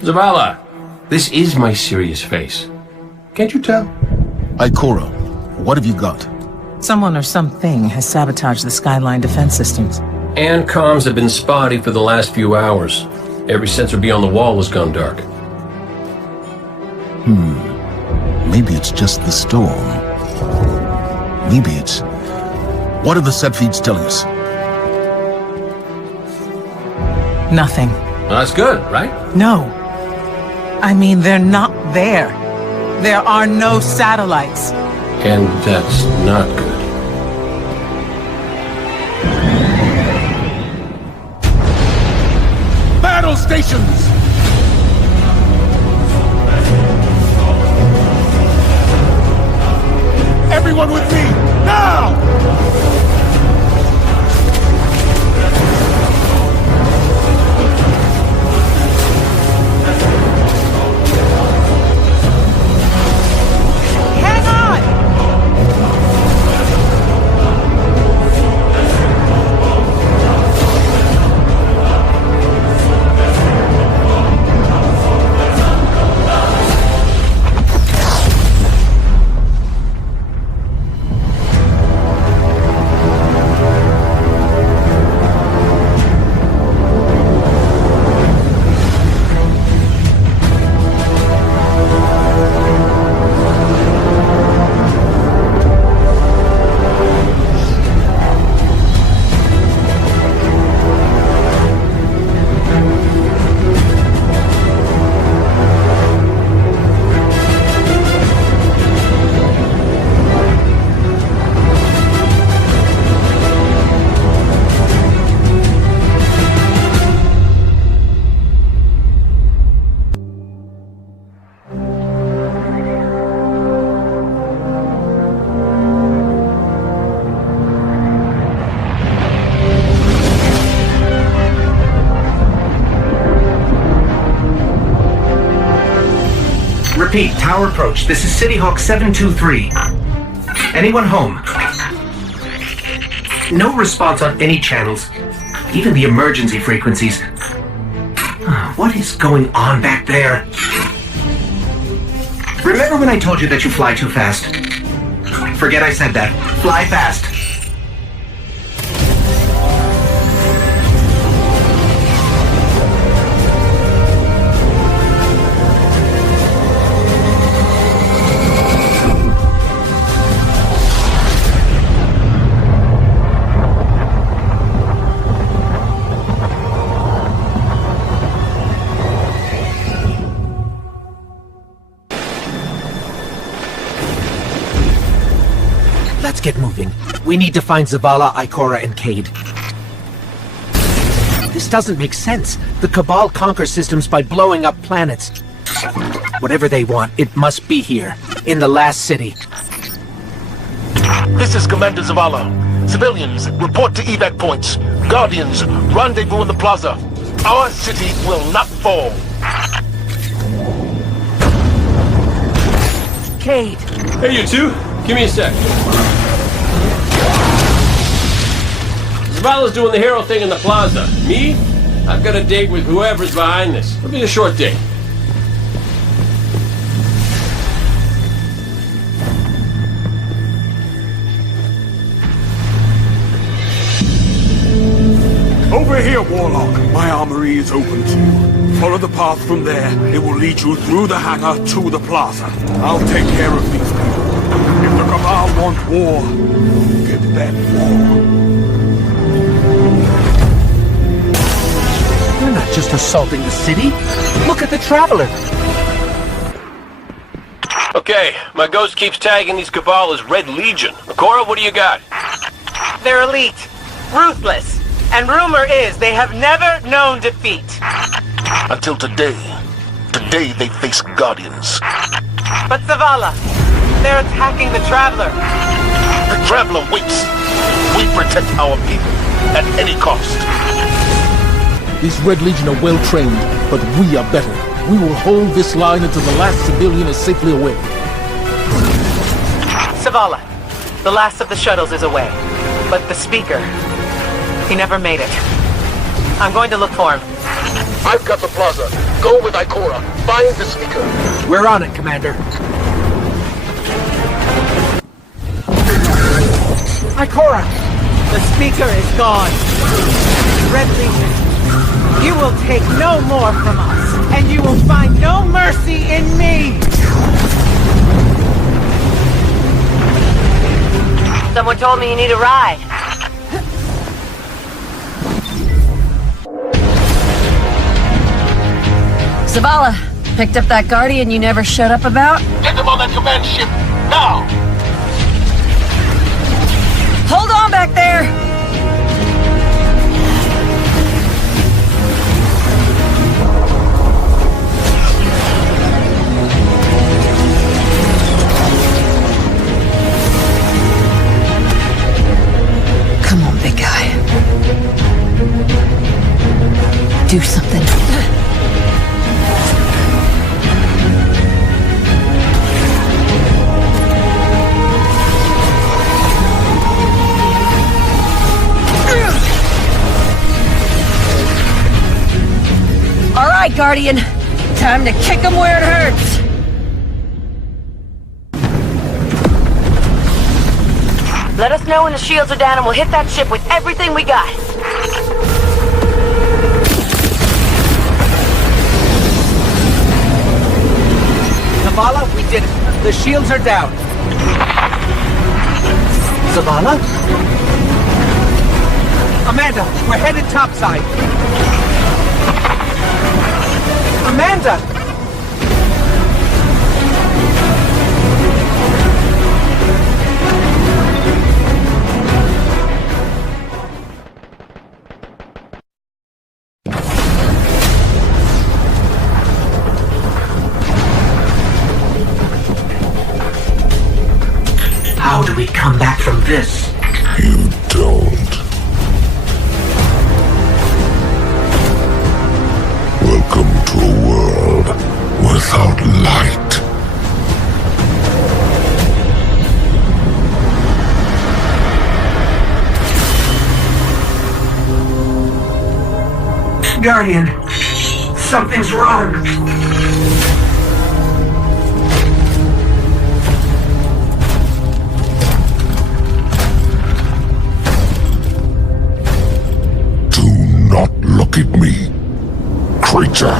Zavala, this is my serious face. Can't you tell? Ikora, what have you got? Someone or something has sabotaged the Skyline defense systems. And comms have been spotty for the last few hours. Every sensor beyond the wall has gone dark. Maybe it's just the storm. Maybe it's... What are the set feeds telling us? Nothing. Well, that's good, right? No. I mean, they're not there. There are no satellites. And that's not good. Battle stations! Everyone with me, now! Hang on! Repeat, tower approach. This is City Hawk 723. Anyone home? No response on any channels, even the emergency frequencies. What is going on back there? Remember when I told you that you fly too fast? Forget I said that. Fly fast. Let's get moving. We need to find Zavala, Ikora, and Cayde. This doesn't make sense. The Cabal conquer systems by blowing up planets. Whatever they want, it must be here, in the last city. This is Commander Zavala. Civilians, report to evac points. Guardians, rendezvous in the plaza. Our city will not fall. Cayde! Hey, you two. Give me a sec. Zavala's doing the hero thing in the plaza. Me? I've got a date with whoever's behind this. It'll be a short date. Over here, Warlock. My armory is open to you. Follow the path from there. It will lead you through the hangar to the plaza. I'll take care of these people. If the Cabal want war, give them war. We're not just assaulting the city. Look at the Traveler. Okay, my ghost keeps tagging these Cabal as Red Legion. Ikora, what do you got? They're elite, ruthless, and rumor is they have never known defeat. Until today. Today they face Guardians. But Zavala, they're attacking the Traveler. The Traveler waits. We protect our people at any cost. These Red Legion are well trained, but we are better. We will hold this line until the last civilian is safely away. Zavala, the last of the shuttles is away. But the Speaker, he never made it. I'm going to look for him. I've got the plaza. Go with Ikora. Find the speaker. We're on it, Commander. Ikora! The speaker is gone. Red Legion, you will take no more from us, and you will find no mercy in me! Someone told me you need a ride. Zavala, picked up that Guardian you never showed up about? Get them on that command ship, now! Hold on back there! Come on, big guy. Do something. All right, Guardian. Time to kick him where it hurts. Let us know when the shields are down and we'll hit that ship with everything we got. Zavala, we did it. The shields are down. Zavala? Amanda, we're headed topside. Amanda! How do we come back from this? You don't. Welcome to a world without light. Guardian, something's wrong. Do not look at me, creature.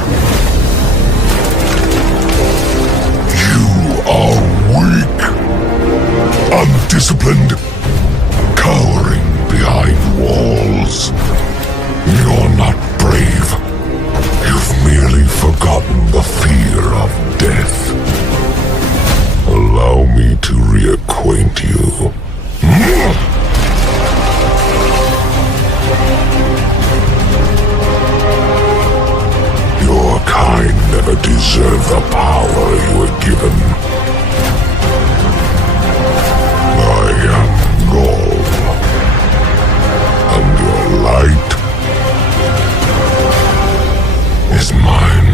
You are weak, undisciplined, cowering behind walls. You're not brave. You've merely forgotten the fear of death. Allow me to reacquaint you. Your kind never deserved the power you were given. I am Gaul, and your light is mine.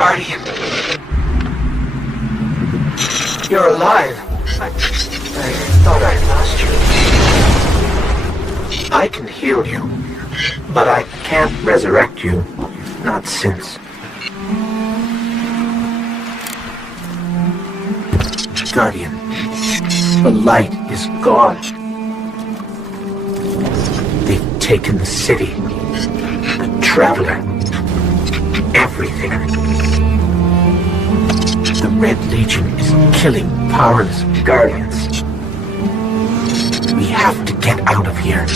Guardian. You're alive. I thought I'd lost you. I can heal you, but I can't resurrect you. Not since. Guardian, the light is gone. They've taken the city, the Traveler, everything. The Red Legion is killing powerless Guardians. We have to get out of here.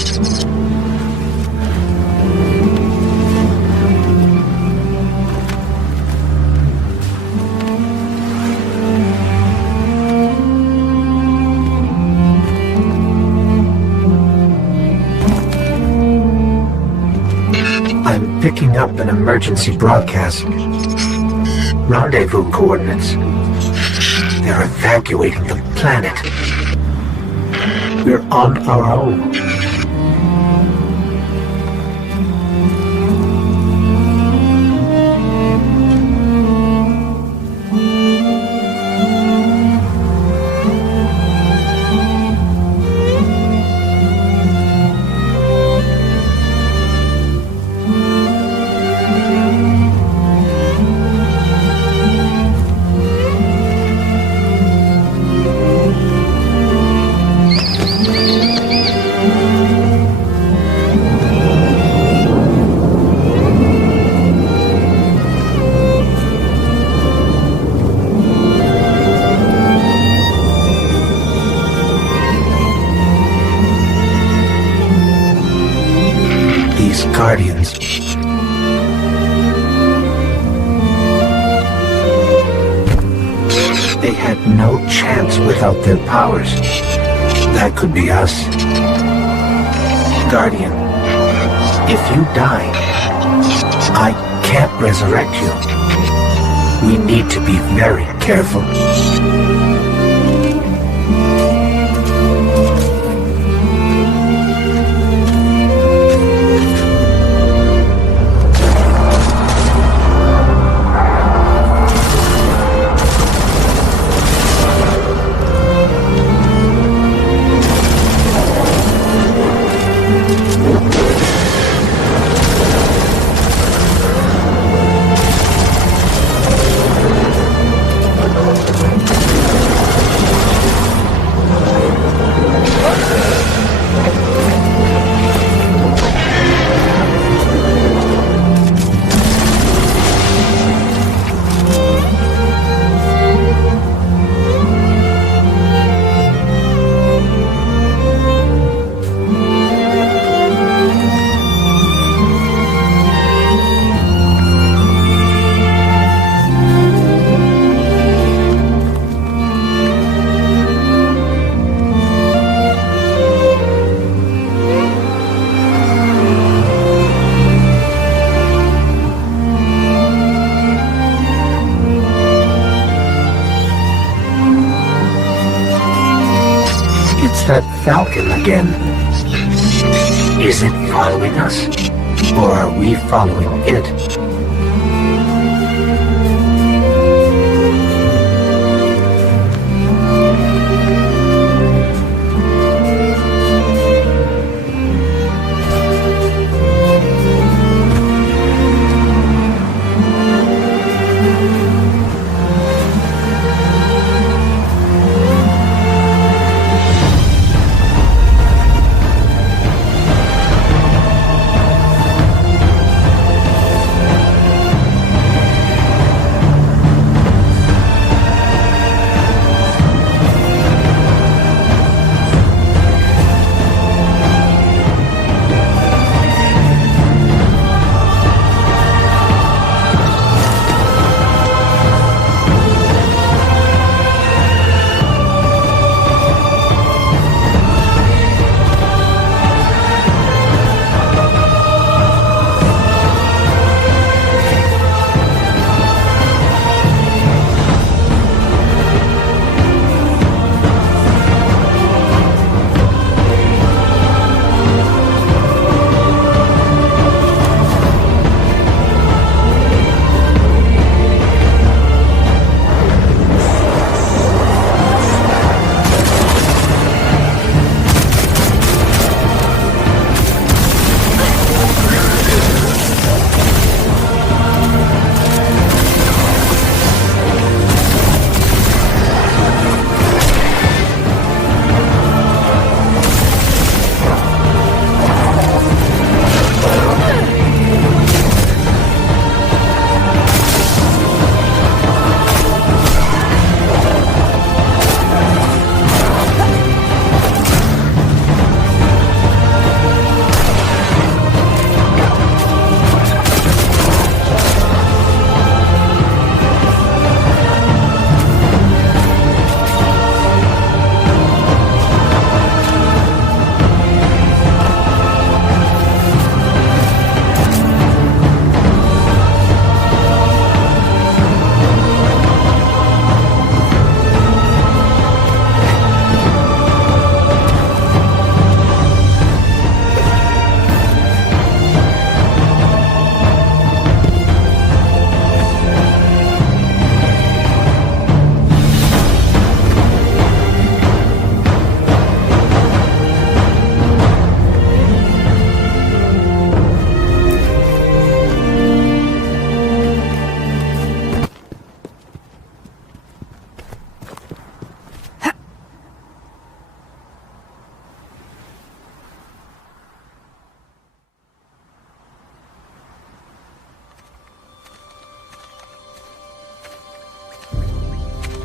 I'm picking up an emergency broadcast. Rendezvous coordinates. They're evacuating the planet. We're on our own. Guardians. They had no chance without their powers. That could be us. Guardian, if you die, I can't resurrect you. We need to be very careful. That Falcon again. Is it following us? Or are we following it?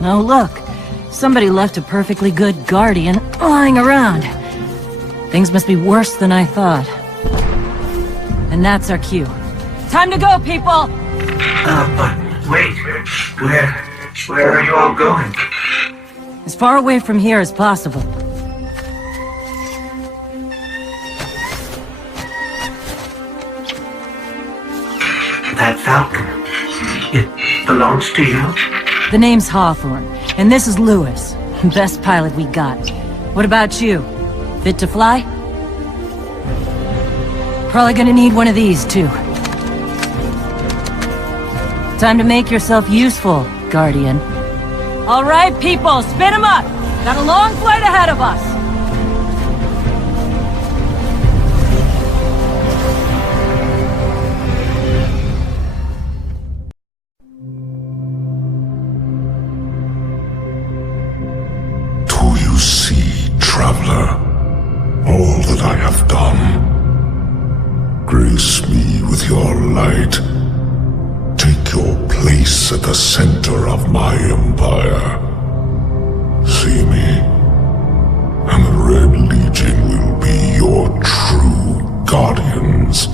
Oh, look. Somebody left a perfectly good Guardian lying around. Things must be worse than I thought. And that's our cue. Time to go, people! But wait. Where are you all going? As far away from here as possible. That Falcon, it belongs to you? The name's Hawthorne, and this is Lewis. Best pilot we got. What about you? Fit to fly? Probably gonna need one of these, too. Time to make yourself useful, Guardian. All right, people, spin 'em up! Got a long flight ahead of us! Do you see, traveler, all that I have done? Grace me with your light. Take your place at the center of my empire. See me, and the Red Legion will be your true guardians.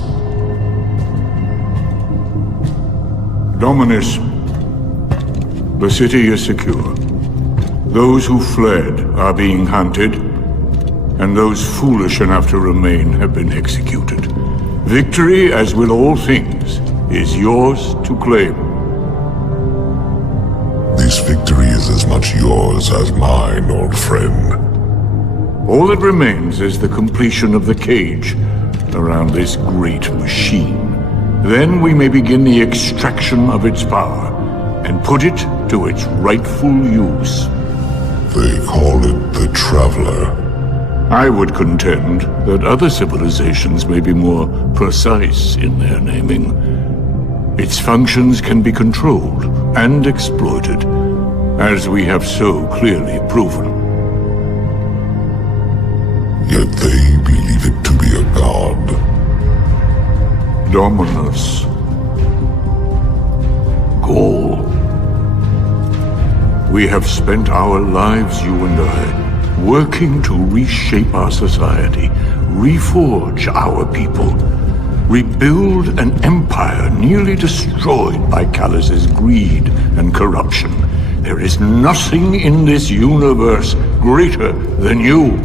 Dominus, the city is secure. Those who fled are being hunted, and those foolish enough to remain have been executed. Victory, as with all things, is yours to claim. This victory is as much yours as mine, old friend. All that remains is the completion of the cage around this great machine. Then we may begin the extraction of its power and put it to its rightful use. They call it the Traveler. I would contend that other civilizations may be more precise in their naming. Its functions can be controlled and exploited, as we have so clearly proven. Yet they believe it to be a god. Dominus. Gaul. We have spent our lives, you and I, working to reshape our society, reforge our people, rebuild an empire nearly destroyed by Callus's greed and corruption. There is nothing in this universe greater than you.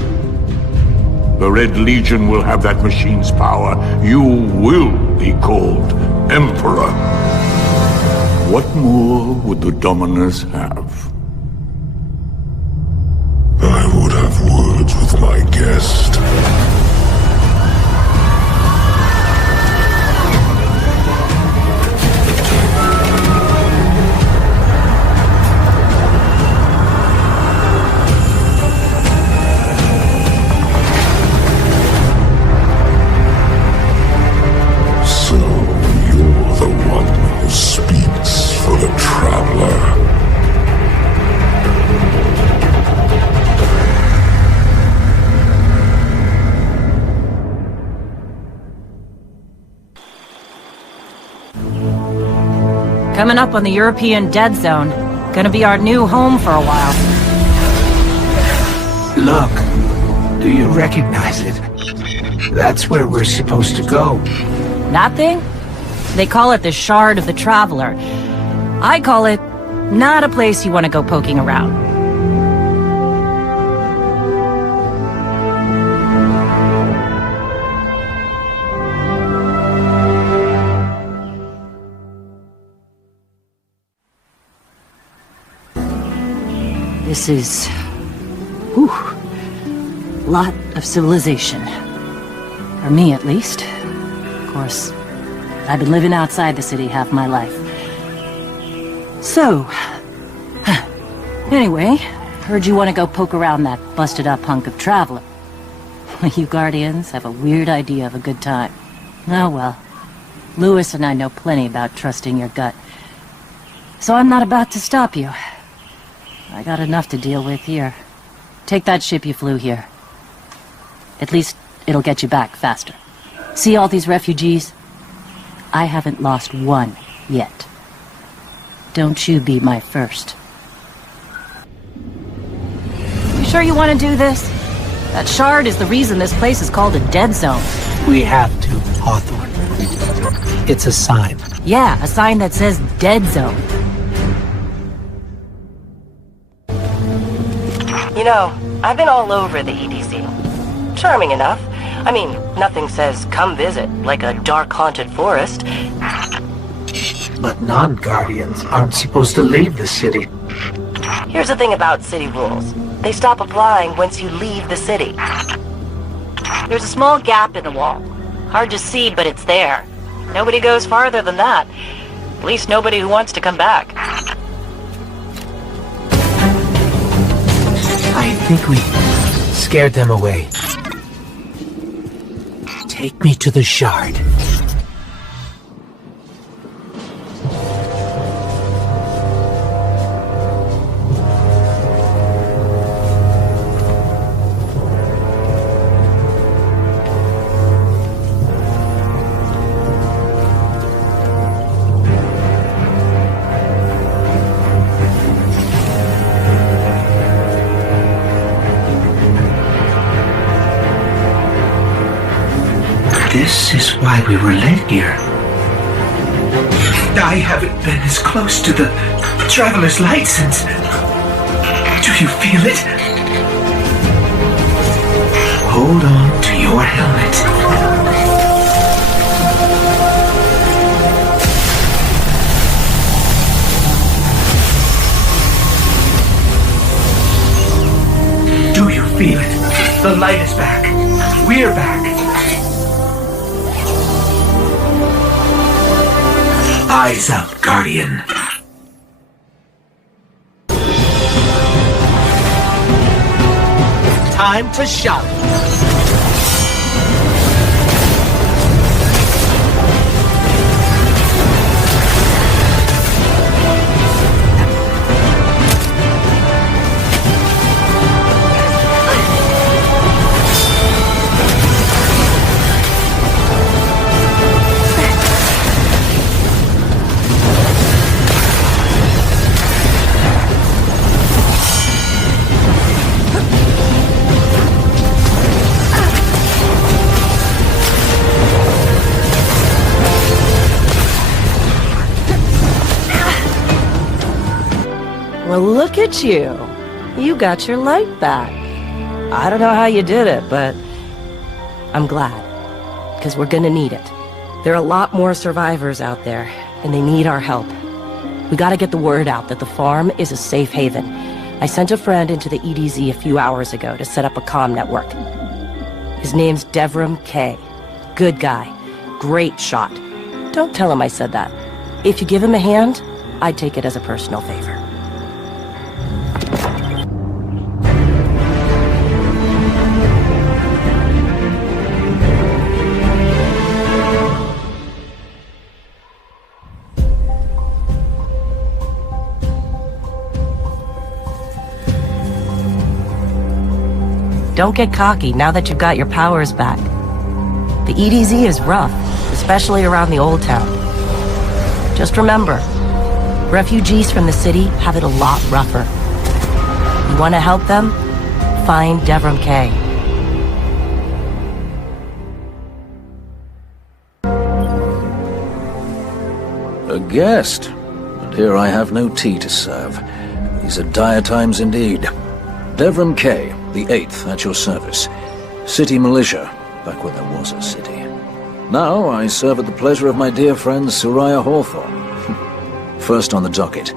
The Red Legion will have that machine's power. You will be called Emperor. What more would the Dominus have? I would have words with my guest. So you're the one who speaks for the Traveler. Coming up on the European Dead Zone. Gonna be our new home for a while. Look, do you recognize it? That's where we're supposed to go. That thing? They call it the Shard of the Traveler. I call it not a place you want to go poking around. This is... whew, lot of civilization. For me, at least. Of course, I've been living outside the city half my life. So... anyway, heard you want to go poke around that busted-up hunk of Traveler. You Guardians have a weird idea of a good time. Oh well. Lewis and I know plenty about trusting your gut. So I'm not about to stop you. I got enough to deal with here. Take that ship you flew here. At least, it'll get you back faster. See all these refugees? I haven't lost one yet. Don't you be my first. Sure you want to do this? That shard is the reason this place is called a dead zone. We have to, Hawthorne. It's a sign. Yeah, a sign that says dead zone. You know, I've been all over the EDZ. Charming enough. I mean, nothing says come visit like a dark haunted forest. But non-Guardians aren't supposed to leave the city. Here's the thing about city rules. They stop applying once you leave the city. There's a small gap in the wall. Hard to see, but it's there. Nobody goes farther than that. At least nobody who wants to come back. I think we scared them away. Take me to the shard. This is why we were led here. I haven't been as close to the Traveler's Light since... Do you feel it? Hold on to your helmet. Do you feel it? The light is back. We're back. Eyes up, Guardian. Time to shout. Well, look at you. You got your light back. I don't know how you did it, but I'm glad. Because we're gonna need it. There are a lot more survivors out there, and they need our help. We gotta get the word out that the farm is a safe haven. I sent a friend into the EDZ a few hours ago to set up a comm network. His name's Devrim Kay. Good guy. Great shot. Don't tell him I said that. If you give him a hand, I'd take it as a personal favor. Don't get cocky now that you've got your powers back. The EDZ is rough, especially around the Old Town. Just remember, refugees from the city have it a lot rougher. You want to help them? Find Devrim Kay. A guest, and here I have no tea to serve. These are dire times indeed. Devrim Kay, the 8th, at your service. City militia, back when there was a city. Now I serve at the pleasure of my dear friend Soraya Hawthorne. First on the docket,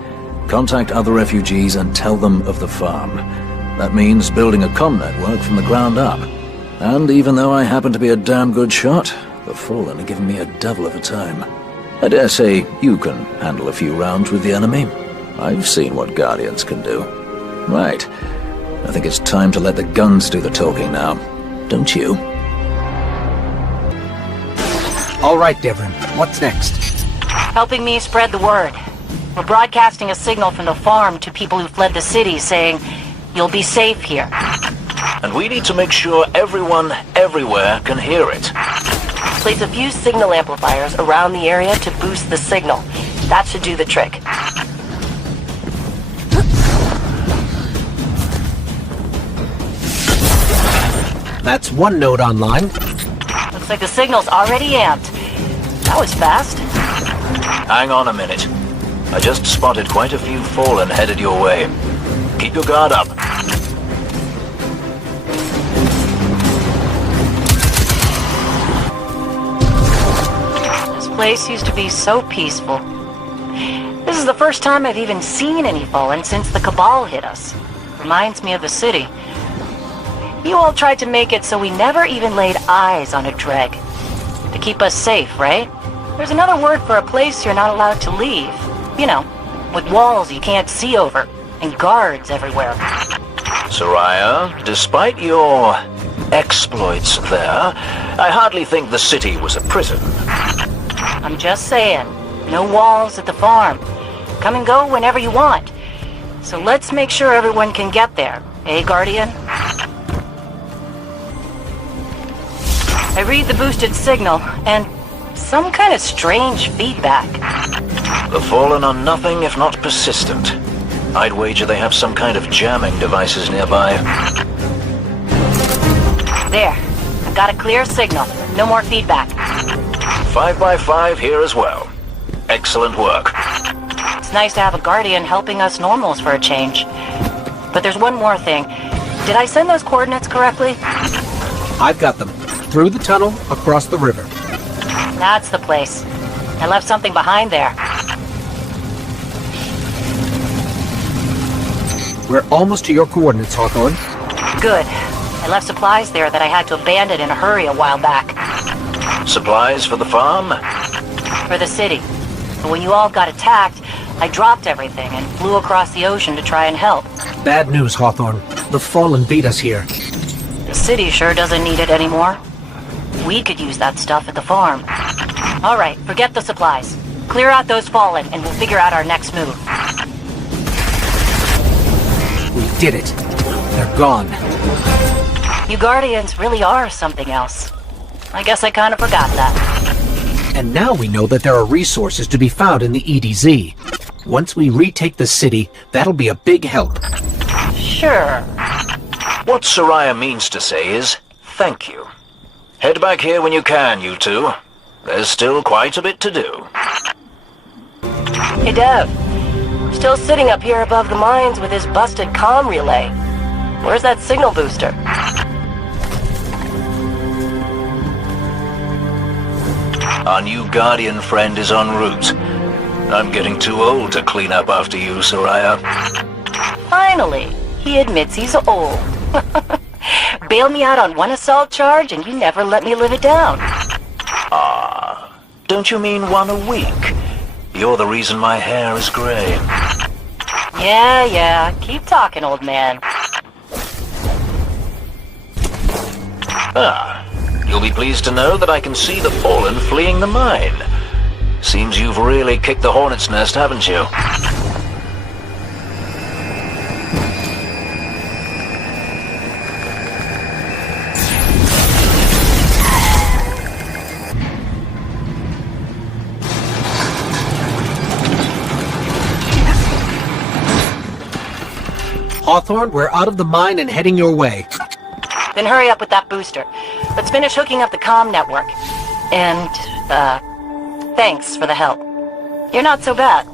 contact other refugees and tell them of the farm. That means building a comm network from the ground up. And even though I happen to be a damn good shot, the Fallen are giving me a devil of a time. I dare say you can handle a few rounds with the enemy. I've seen what Guardians can do. Right. I think it's time to let the guns do the talking now. Don't you? All right, Devrim. What's next? Helping me spread the word. We're broadcasting a signal from the farm to people who fled the city saying, you'll be safe here. And we need to make sure everyone, everywhere, can hear it. Place a few signal amplifiers around the area to boost the signal. That should do the trick. That's one node online. Looks like the signal's already amped. That was fast. Hang on a minute. I just spotted quite a few Fallen headed your way. Keep your guard up. This place used to be so peaceful. This is the first time I've even seen any Fallen since the Cabal hit us. Reminds me of the city. You all tried to make it so we never even laid eyes on a Dreg. To keep us safe, right? There's another word for a place you're not allowed to leave. You know, with walls you can't see over, and guards everywhere. Soraya, despite your exploits there, I hardly think the city was a prison. I'm just saying, no walls at the farm. Come and go whenever you want. So let's make sure everyone can get there, eh, Guardian? I read the boosted signal, and some kind of strange feedback. The Fallen are nothing if not persistent. I'd wager they have some kind of jamming devices nearby. There. I've got a clear signal. No more feedback. 5x5 here as well. Excellent work. It's nice to have a Guardian helping us normals for a change. But there's one more thing. Did I send those coordinates correctly? I've got them. Through the tunnel, across the river. That's the place. I left something behind there. We're almost to your coordinates, Hawthorne. Good. I left supplies there that I had to abandon in a hurry a while back. Supplies for the farm? For the city. But when you all got attacked, I dropped everything and flew across the ocean to try and help. Bad news, Hawthorne. The Fallen beat us here. The city sure doesn't need it anymore. We could use that stuff at the farm. All right, forget the supplies. Clear out those Fallen, and we'll figure out our next move. We did it. They're gone. You Guardians really are something else. I guess I kind of forgot that. And now we know that there are resources to be found in the EDZ. Once we retake the city, that'll be a big help. Sure. What Soraya means to say is, thank you. Head back here when you can, you two. There's still quite a bit to do. Hey, Dev. Still sitting up here above the mines with his busted comm relay. Where's that signal booster? Our new Guardian friend is en route. I'm getting too old to clean up after you, Soraya. Finally, he admits he's old. Bail me out on one assault charge and you never let me live it down. Ah, don't you mean one a week? You're the reason my hair is gray. Yeah, keep talking, old man. Ah, you'll be pleased to know that I can see the Fallen fleeing the mine. Seems you've really kicked the hornet's nest, haven't you? Hawthorne, we're out of the mine and heading your way. Then hurry up with that booster. Let's finish hooking up the comm network. And, thanks for the help. You're not so bad.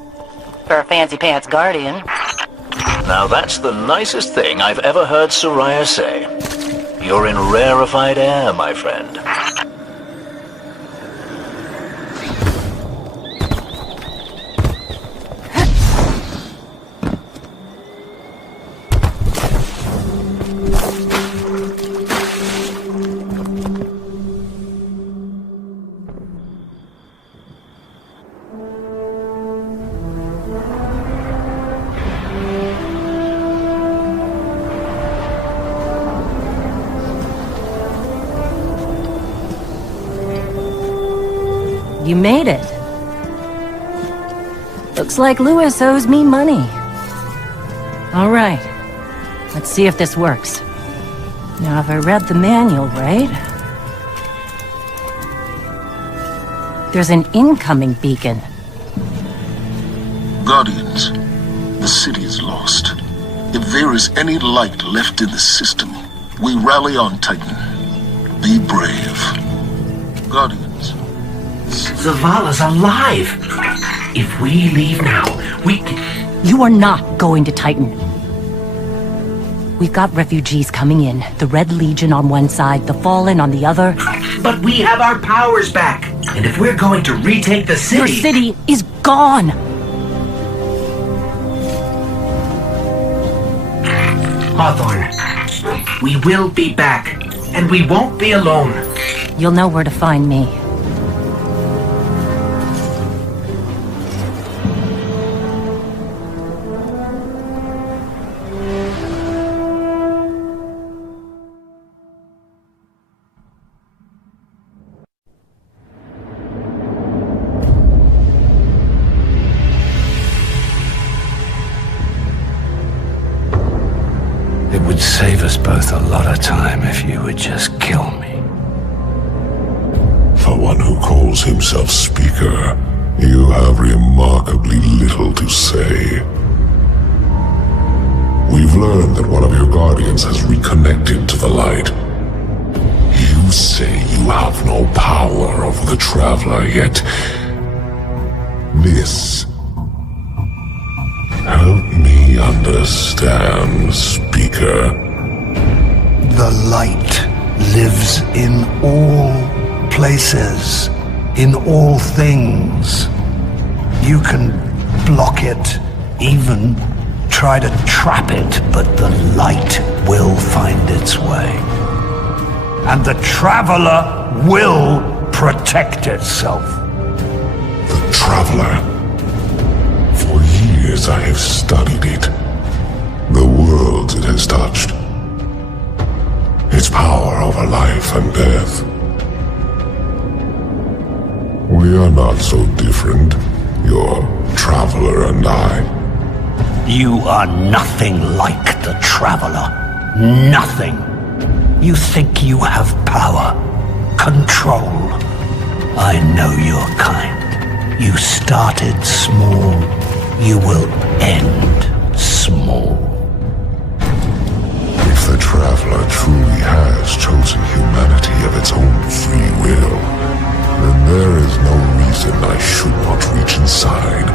For a fancy pants Guardian. Now that's the nicest thing I've ever heard Soraya say. You're in rarefied air, my friend. You made it. Looks like Louis owes me money. All right. Let's see if this works. Now, if I read the manual right... There's an incoming beacon. Guardians, the city is lost. If there is any light left in the system, we rally on Titan. Be brave. Guardians. Zavala's alive! If we leave now, we can... You are not going to Titan. We've got refugees coming in. The Red Legion on one side, the Fallen on the other. But we have our powers back! And if we're going to retake the city... Your city is gone! Hawthorne, we will be back. And we won't be alone. You'll know where to find me. It would save us both a lot of time if you would just kill me. For one who calls himself Speaker, you have remarkably little to say. We've learned that one of your Guardians has reconnected to the light. You say you have no power over the Traveler, yet... this... help me understand, Speaker. The light lives in all places, in all things. You can block it, even try to trap it, but the light will find its way. And the Traveler will protect itself. The Traveler. For years I have studied it. The worlds it has touched. Its power over life and death. We are not so different, your Traveler and I. You are nothing like the Traveler. Nothing. You think you have power, control. I know your kind. You started small. You will end small. If the Traveler truly has chosen humanity of its own free will, then there is no reason I should not reach inside,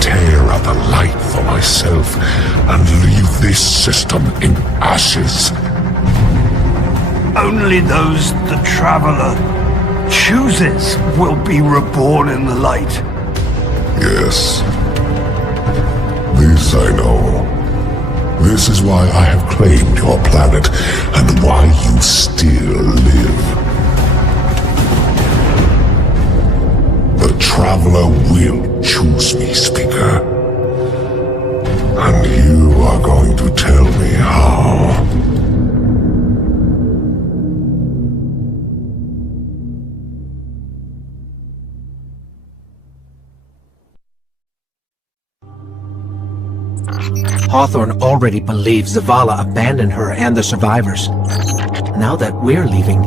tear out the light for myself, and leave this system in ashes. Only those the Traveler chooses will be reborn in the light. Yes. This I know. This is why I have claimed your planet, and why you still live. The Traveler will choose me, Speaker. And you are going to tell me how. Hawthorne already believes Zavala abandoned her and the survivors. Now that we're leaving,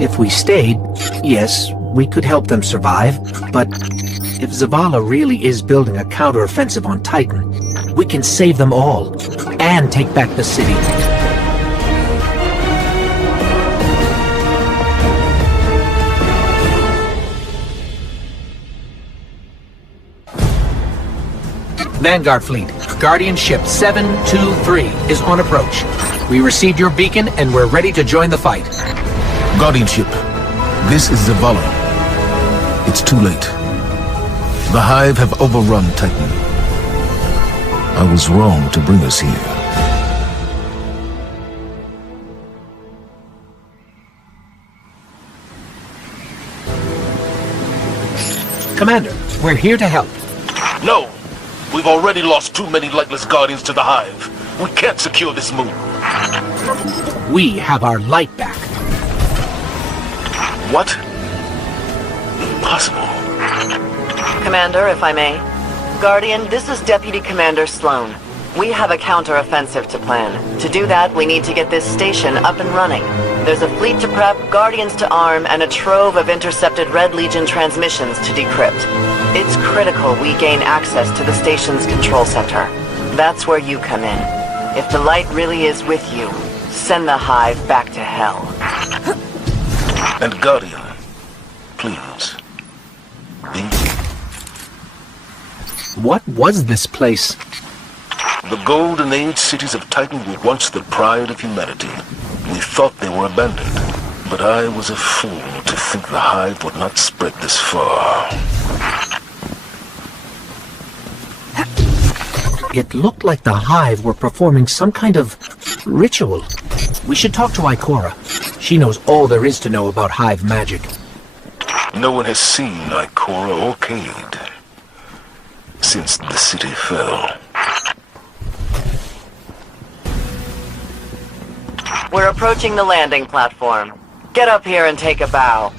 if we stayed, yes, we could help them survive, but if Zavala really is building a counteroffensive on Titan, we can save them all, and take back the city. Vanguard Fleet, Guardian Ship 723 is on approach. We received your beacon and we're ready to join the fight. Guardian Ship, this is Zavala. It's too late. The Hive have overrun Titan. I was wrong to bring us here. Commander, we're here to help. No! We've already lost too many lightless Guardians to the Hive. We can't secure this moon. We have our light back. What? Impossible. Commander, if I may. Guardian, this is Deputy Commander Sloan. We have a counter-offensive to plan. To do that, we need to get this station up and running. There's a fleet to prep, Guardians to arm, and a trove of intercepted Red Legion transmissions to decrypt. It's critical we gain access to the station's control center. That's where you come in. If the light really is with you, send the Hive back to hell. And Guardian, please, be. What was this place? The Golden Age cities of Titan were once the pride of humanity. We thought they were abandoned, but I was a fool to think the Hive would not spread this far. It looked like the Hive were performing some kind of ritual. We should talk to Ikora. She knows all there is to know about Hive magic. No one has seen Ikora or Cade since the city fell. We're approaching the landing platform. Get up here and take a bow.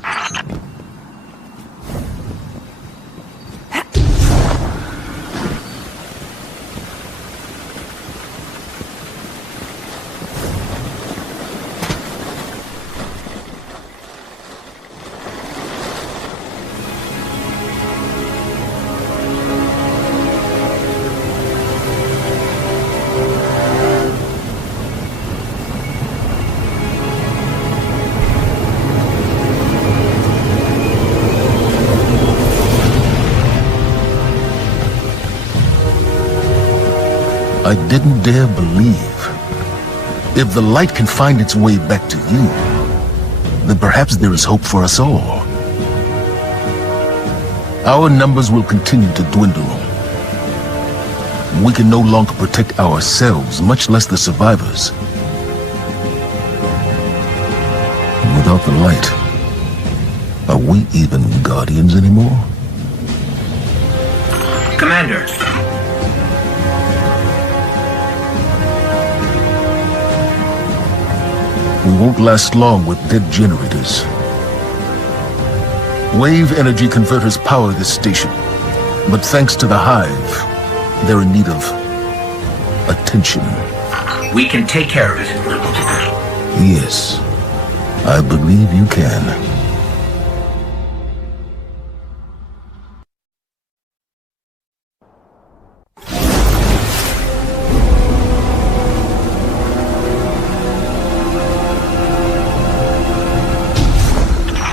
I didn't dare believe. If the light can find its way back to you, then perhaps there is hope for us all. Our numbers will continue to dwindle. We can no longer protect ourselves, much less the survivors. Without the light, are we even Guardians anymore? Commander. We won't last long with dead generators. Wave energy converters power this station, but thanks to the Hive, they're in need of attention. We can take care of it. Yes, I believe you can.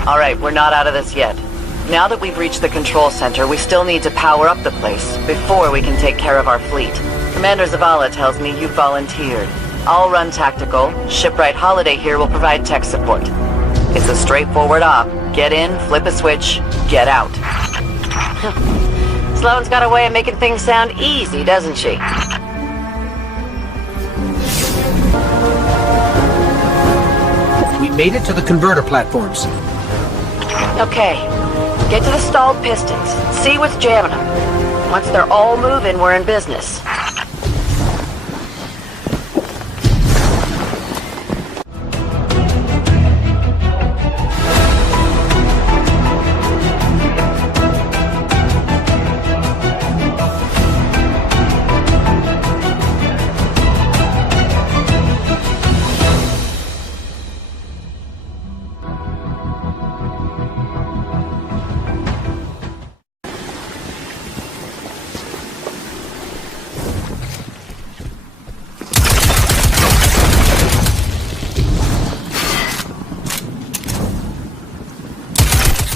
Alright, we're not out of this yet. Now that we've reached the control center, we still need to power up the place before we can take care of our fleet. Commander Zavala tells me you've volunteered. I'll run tactical. Shipwright Holiday here will provide tech support. It's a straightforward op. Get in, flip a switch, get out. Sloane's got a way of making things sound easy, doesn't she? We made it to the converter platforms. Okay, get to the stalled pistons. See what's jamming them. Once they're all moving, we're in business.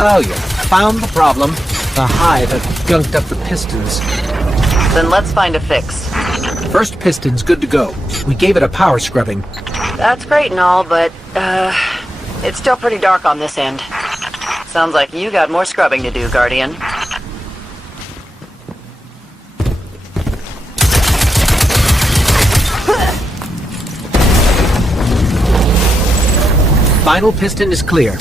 Oh yeah, found the problem. The Hive have gunked up the pistons. Then let's find a fix. First piston's good to go. We gave it a power scrubbing. That's great and all, but, it's still pretty dark on this end. Sounds like you got more scrubbing to do, Guardian. Final piston is clear.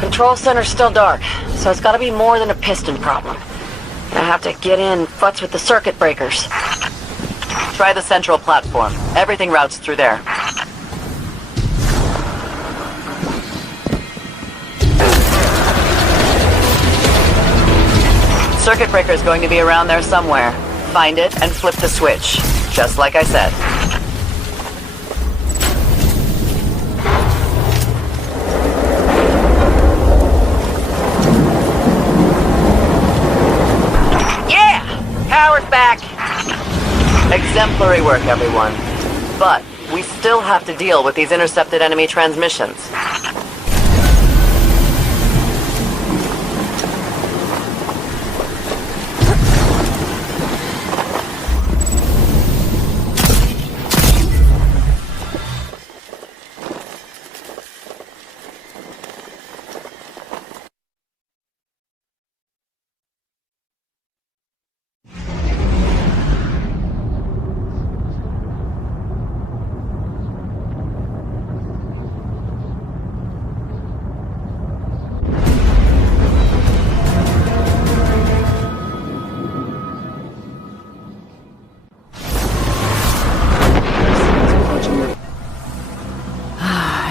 Control center's still dark, so it's gotta be more than a piston problem. I have to get in, futz with the circuit breakers. Try the central platform. Everything routes through there. Circuit breaker is going to be around there somewhere. Find it and flip the switch, just like I said. Power's back! Exemplary work, everyone. But we still have to deal with these intercepted enemy transmissions.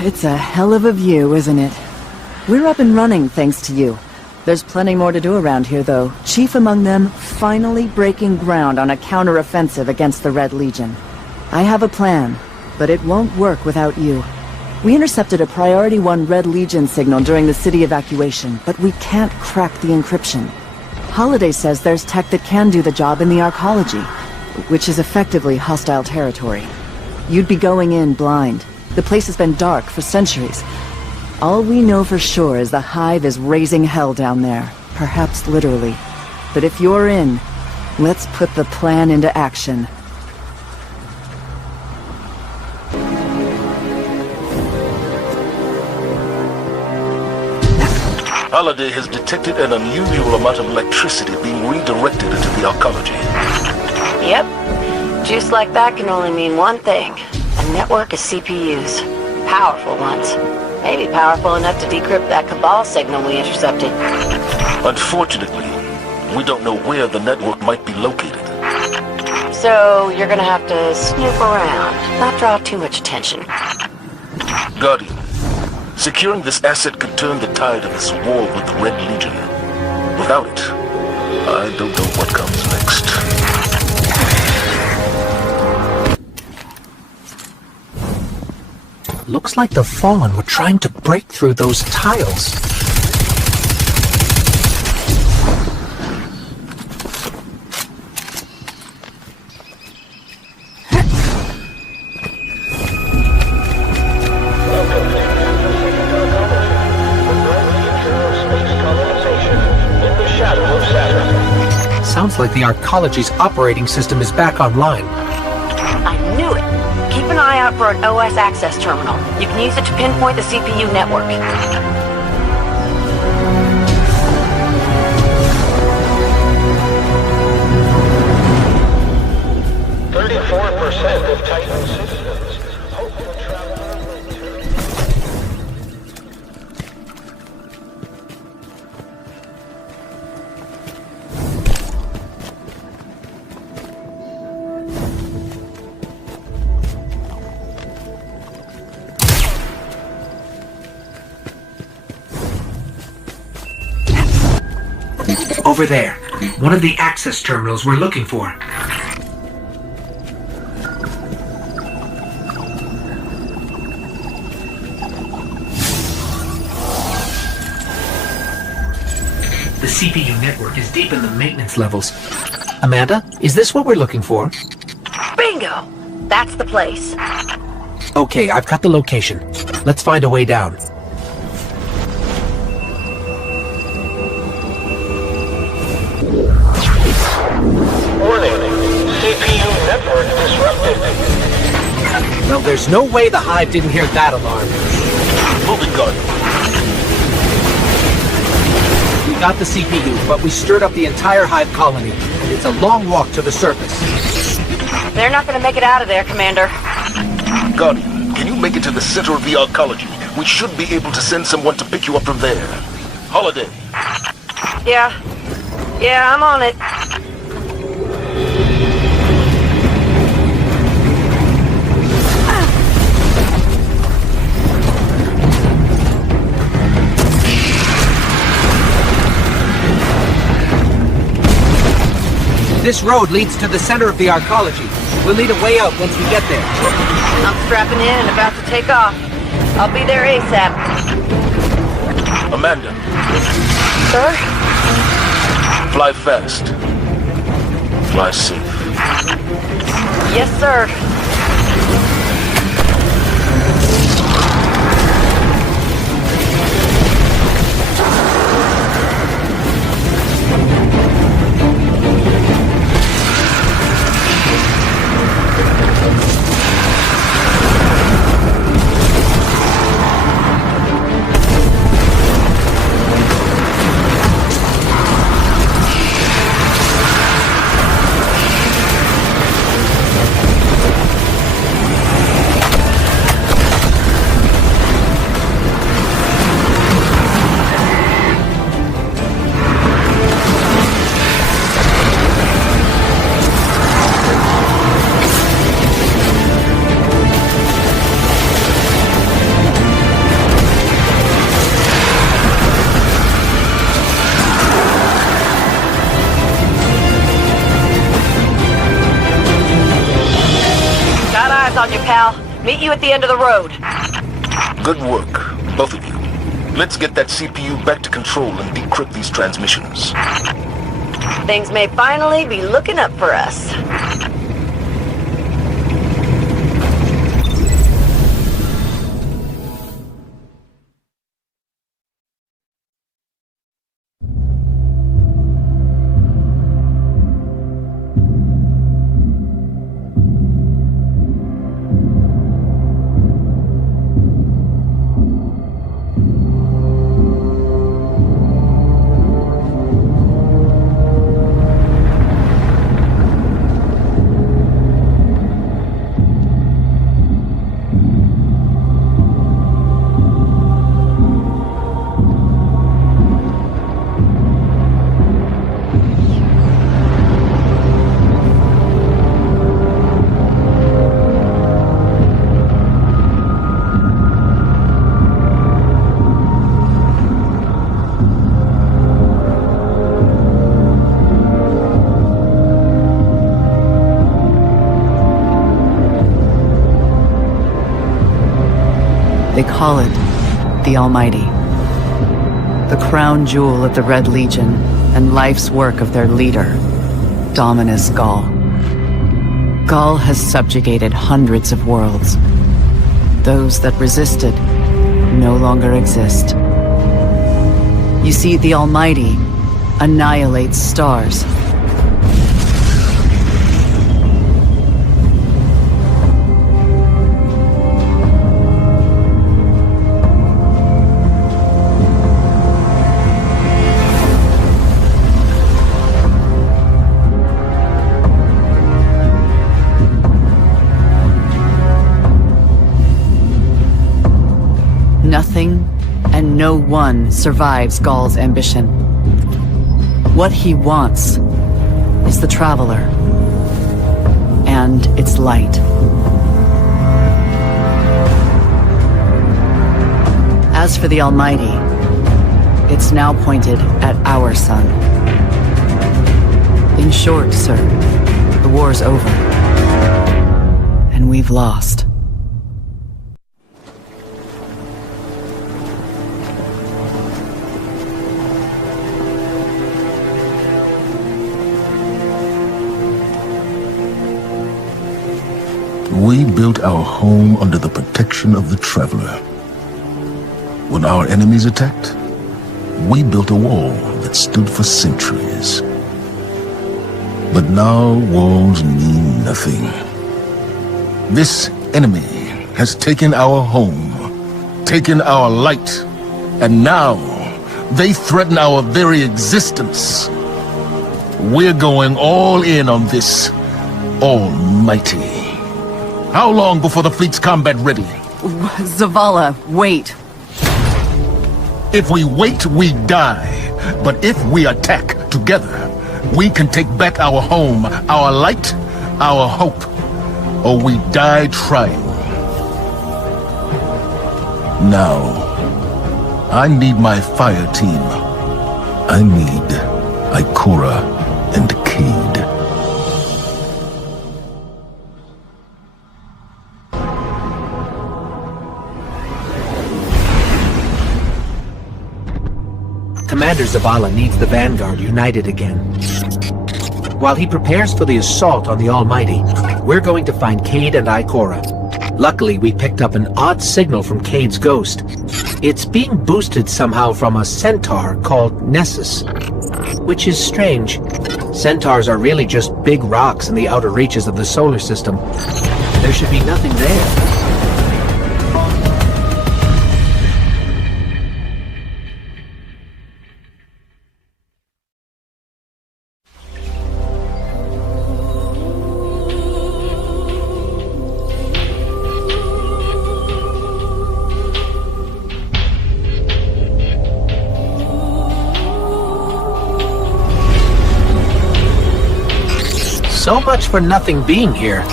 It's a hell of a view, isn't it? We're up and running thanks to you. There's plenty more to do around here, though. Chief among them, finally breaking ground on a counter-offensive against the Red Legion. I have a plan, but it won't work without you. We intercepted a Priority 1 Red Legion signal during the city evacuation, but we can't crack the encryption. Holiday says there's tech that can do the job in the Arcology, which is effectively hostile territory. You'd be going in blind. The place has been dark for centuries. All we know for sure is the Hive is raising hell down there, perhaps literally. But if you're in, let's put the plan into action. Holiday has detected an unusual amount of electricity being redirected into the Arcology. Yep. Juice like that can only mean one thing. A network of CPUs. Powerful ones. Maybe powerful enough to decrypt that Cabal signal we intercepted. Unfortunately, we don't know where the network might be located. So you're gonna have to snoop around, not draw too much attention. Guardian, securing this asset could turn the tide of this war with the Red Legion. Without it, I don't know what comes next. Looks like the Fallen were trying to break through those tiles. Sounds like the Arcology's operating system is back online. I knew it! Keep an eye out for an OS access terminal. You can use it to pinpoint the CPU network. 34% of Titan citizens hope to travel. Over there. One of the access terminals we're looking for. The CPU network is deep in the maintenance levels. Amanda, is this what we're looking for? Bingo! That's the place. Okay, I've got the location. Let's find a way down. Well, there's no way the Hive didn't hear that alarm. Moving guard. We got the CPU, but we stirred up the entire Hive colony, and it's a long walk to the surface. They're not gonna make it out of there, Commander. Guardian, can you make it to the center of the Arcology? We should be able to send someone to pick you up from there. Holiday. Yeah, I'm on it. This road leads to the center of the Arcology. We'll need a way out once we get there. I'm strapping in and about to take off. I'll be there ASAP. Amanda. Sir? Fly fast. Fly safe. Yes, sir. Meet you at the end of the road. Good work, both of you. Let's get that CPU back to control and decrypt these transmissions. Things may finally be looking up for us. They call it the Almighty. The crown jewel of the Red Legion and life's work of their leader, Dominus Ghaul. Ghaul has subjugated hundreds of worlds. Those that resisted no longer exist. You see, the Almighty annihilates stars. Nothing and no one survives Ghaul's ambition. What he wants is the Traveler and its light. As for the Almighty, it's now pointed at our sun. In short, sir, the war's over. And we've lost. We built our home under the protection of the Traveler. When our enemies attacked, we built a wall that stood for centuries. But now walls mean nothing. This enemy has taken our home, taken our light, and now they threaten our very existence. We're going all in on this Almighty. How long before the fleet's combat ready? Zavala, wait. If we wait, we die. But if we attack together, we can take back our home, our light, our hope. Or we die trying. Now, I need my fire team. I need Ikora and Cayde. Commander Zavala needs the Vanguard united again. While he prepares for the assault on the Almighty, we're going to find Cayde and Ikora. Luckily, we picked up an odd signal from Cayde's ghost. It's being boosted somehow from a centaur called Nessus, which is strange. Centaurs are really just big rocks in the outer reaches of the solar system. There should be nothing there. So much for nothing being here.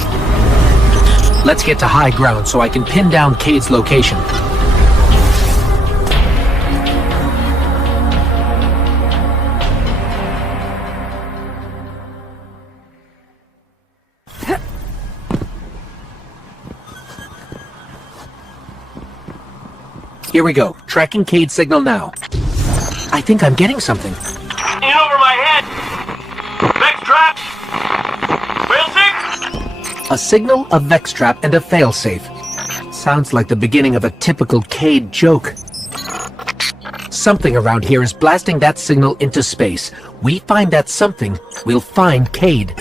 Let's get to high ground so I can pin down Cayde's location. Here we go. Tracking Cade signal now. I think I'm getting something. In over my head! Vex trap! Failsafe! A signal, a Vex trap, and a failsafe. Sounds like the beginning of a typical Cade joke. Something around here is blasting that signal into space. We find that something, we'll find Cade.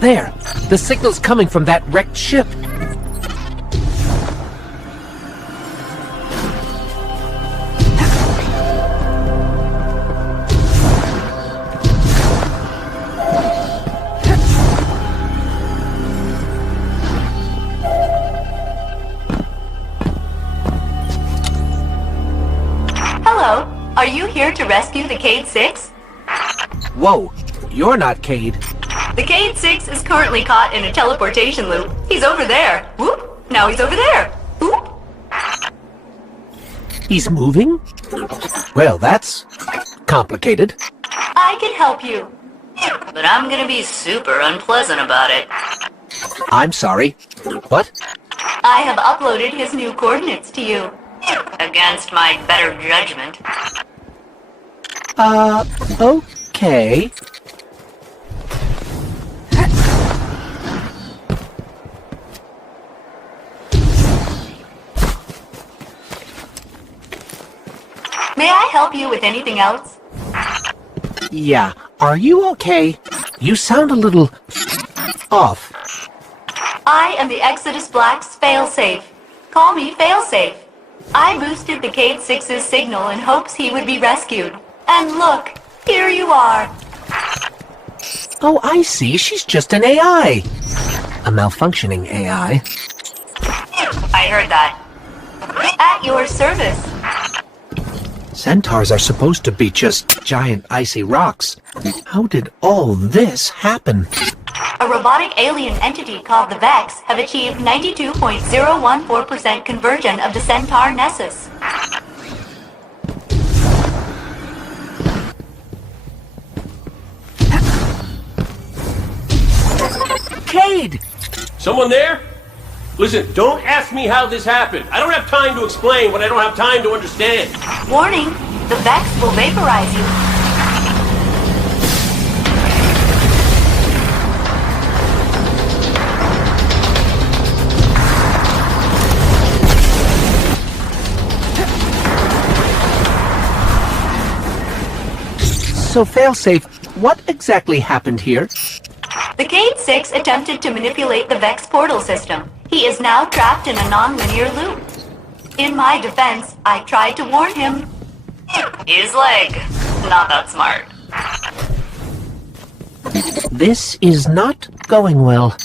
There! The signal's coming from that wrecked ship. Hello. Are you here to rescue the Cade 6? Whoa, you're not Cade. The Cade 6 is currently caught in a teleportation loop. He's over there. Whoop! Now he's over there. Whoop! He's moving? Well, that's complicated. I can help you. But I'm gonna be super unpleasant about it. I'm sorry. What? I have uploaded his new coordinates to you. Against my better judgment. Okay. May I help you with anything else? Yeah. Are you okay? You sound a little off. I am the Exodus Black's failsafe. Call me Failsafe. I boosted the Cade 6's signal in hopes he would be rescued. And look, here you are. Oh, I see. She's just an AI. A malfunctioning AI. I heard that. At your service. Centaurs are supposed to be just giant icy rocks. How did all this happen? A robotic alien entity called the Vex have achieved 92.014% conversion of the Centaur Nessus. Cade! Someone there? Listen, don't ask me how this happened. I don't have time to explain what I don't have time to understand. Warning, the Vex will vaporize you. So, Failsafe, what exactly happened here? The Cade 6 attempted to manipulate the Vex portal system. He is now trapped in a non-linear loop. In my defense, I tried to warn him. His leg. Not that smart. This is not going well.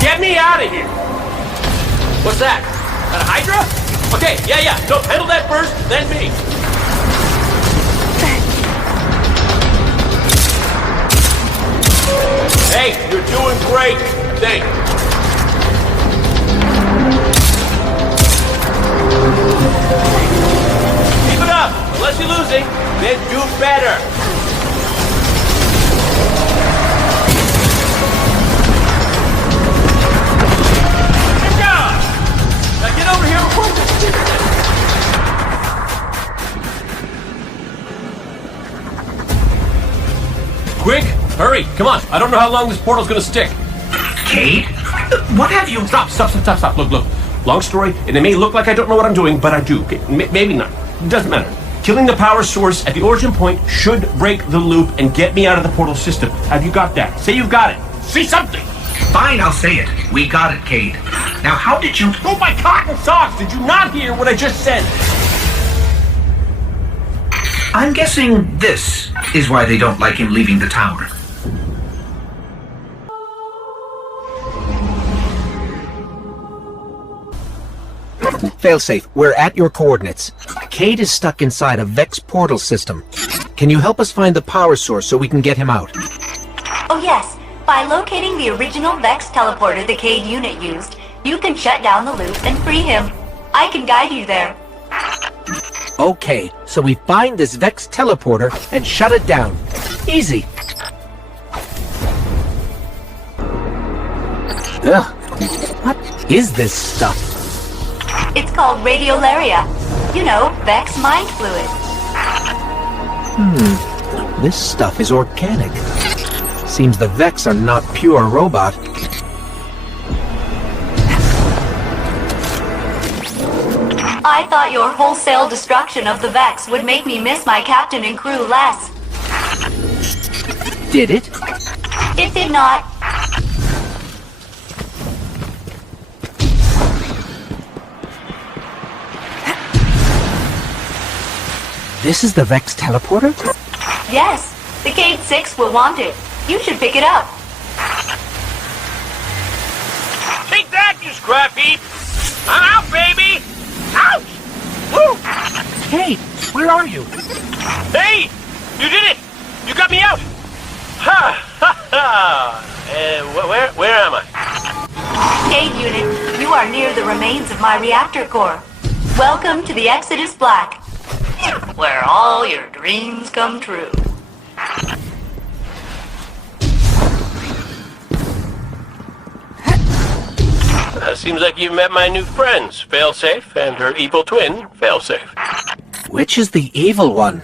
Get me out of here! What's that? A Hydra? Okay, yeah. No, handle that first, then me. Hey, you're doing great. Thanks. Keep it up. Unless you're losing, then do better. Get over here before this. Quick! Hurry! Come on! I don't know how long this portal's gonna stick. Cade? What have you... Stop! Look. Long story, and it may look like I don't know what I'm doing, but I do. Okay, maybe not. It doesn't matter. Killing the power source at the origin point should break the loop and get me out of the portal system. Have you got that? Say you've got it. Say something! Fine, I'll say it. We got it, Cade. Now, how did you... Oh, my cotton socks! Did you not hear what I just said? I'm guessing this is why they don't like him leaving the tower. Failsafe, we're at your coordinates. Cade is stuck inside a Vex portal system. Can you help us find the power source so we can get him out? Oh yes, by locating the original Vex teleporter the Cade unit used, you can shut down the loop and free him. I can guide you there. Okay, so we find this Vex teleporter and shut it down. Easy. Ugh. What is this stuff? It's called Radiolaria. You know, Vex mind fluid. This stuff is organic. Seems the Vex are not pure robot. I thought your wholesale destruction of the Vex would make me miss my captain and crew less. Did it? It did not. This is the Vex teleporter? Yes, the Cade 6 will want it. You should pick it up. Take that, you scrap heap! I'm out, baby! Ouch! Woo! Cade, where are you? Hey! You did it! You got me out! Ha! Ha! Ha! Where am I? Cade unit, you are near the remains of my reactor core. Welcome to the Exodus Black, where all your dreams come true. Seems like you've met my new friends, Failsafe and her evil twin, Failsafe. Which is the evil one?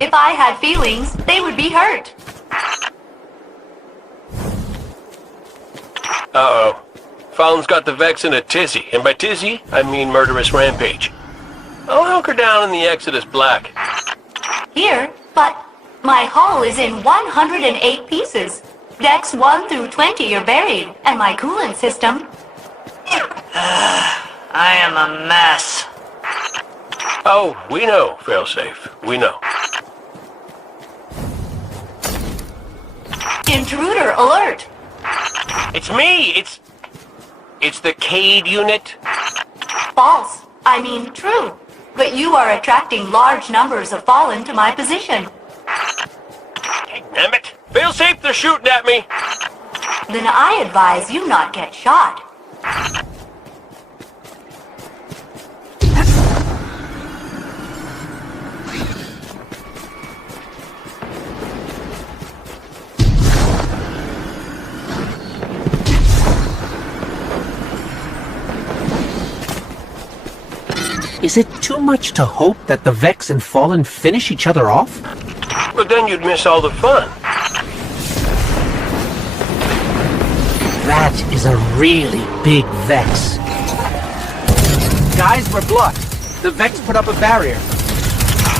If I had feelings, they would be hurt. Uh-oh. Fallen's got the Vex in a tizzy, and by tizzy, I mean murderous rampage. I'll hunker down in the Exodus Black. Here, but my hull is in 108 pieces. Decks 1 through 20 are buried, and my coolant system... I am a mess. Oh, we know, Failsafe. We know. Intruder alert! It's me! It's the Cade unit. False. I mean true. But you are attracting large numbers of Fallen to my position. Damn it! Failsafe, they're shooting at me! Then I advise you not get shot. Is it too much to hope that the Vex and Fallen finish each other off? But then you'd miss all the fun. That is a really big Vex. Guys, we're blocked. The Vex put up a barrier.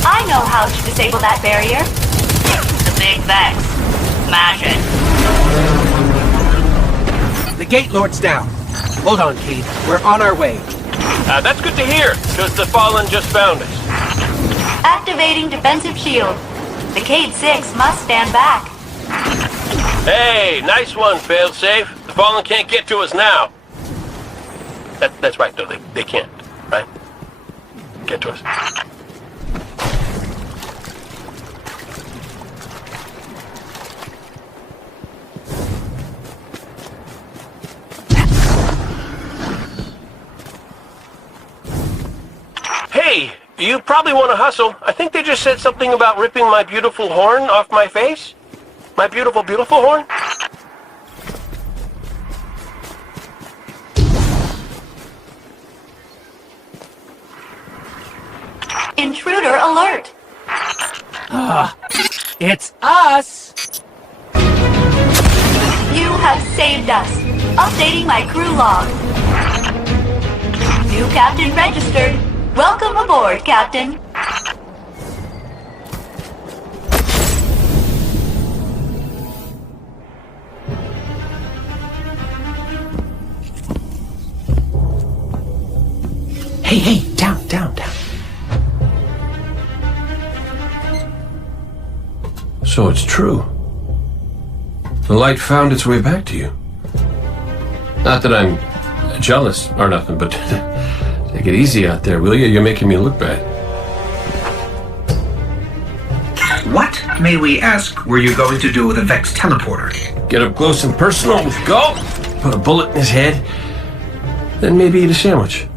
I know how to disable that barrier. The big Vex. Smash it. The Gate Lord's down. Hold on, Cade. We're on our way. That's good to hear, because the Fallen just found us. Activating defensive shield. The Cade 6 must stand back. Hey, nice one, Failsafe. The Fallen can't get to us now. That's right, though. They can't, right? Get to us. Hey, you probably want to hustle. I think they just said something about ripping my beautiful horn off my face. My beautiful, beautiful horn? Intruder alert! It's us! You have saved us. Updating my crew log. New captain registered. Welcome aboard, Captain. Hey, down. So it's true. The light found its way back to you. Not that I'm jealous or nothing, but take it easy out there, will you? You're making me look bad. What, may we ask, were you going to do with a Vex teleporter? Get up close and personal with Gull, put a bullet in his head, then maybe eat a sandwich.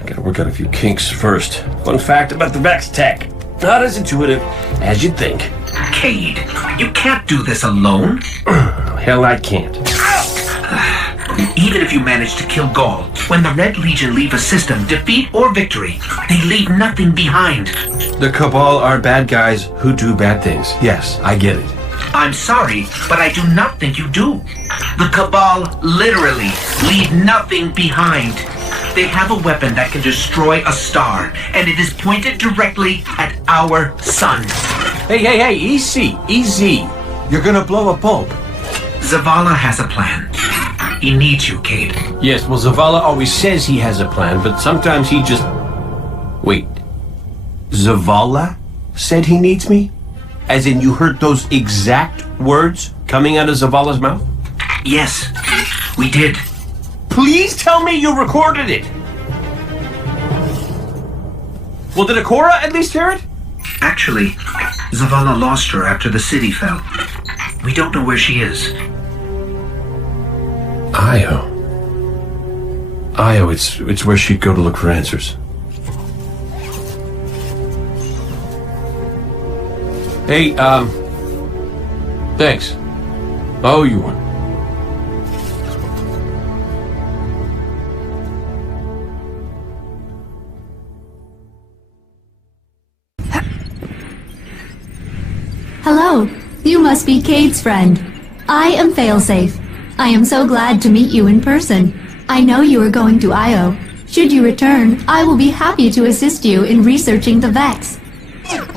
I gotta work out a few kinks first. Fun fact about the Vex tech. Not as intuitive as you'd think. Cade, you can't do this alone. Hell, I can't. Even if you manage to kill Gaul, when the Red Legion leave a system, defeat or victory, they leave nothing behind. The Cabal are bad guys who do bad things. Yes, I get it. I'm sorry, but I do not think you do. The Cabal literally leave nothing behind. They have a weapon that can destroy a star, and it is pointed directly at our sun. Hey, easy. You're gonna blow a bulb. Zavala has a plan. He needs you, Cade. Yes, well, Zavala always says he has a plan, but sometimes he just... Wait. Zavala said he needs me? As in you heard those exact words coming out of Zavala's mouth? Yes, we did. Please tell me you recorded it! Well, did Ikora at least hear it? Actually, Zavala lost her after the city fell. We don't know where she is. Io, it's where she'd go to look for answers. Hey, thanks. Oh, you won. Hello, you must be Cade's friend. I am Failsafe. I am so glad to meet you in person. I know you are going to Io. Should you return, I will be happy to assist you in researching the Vex.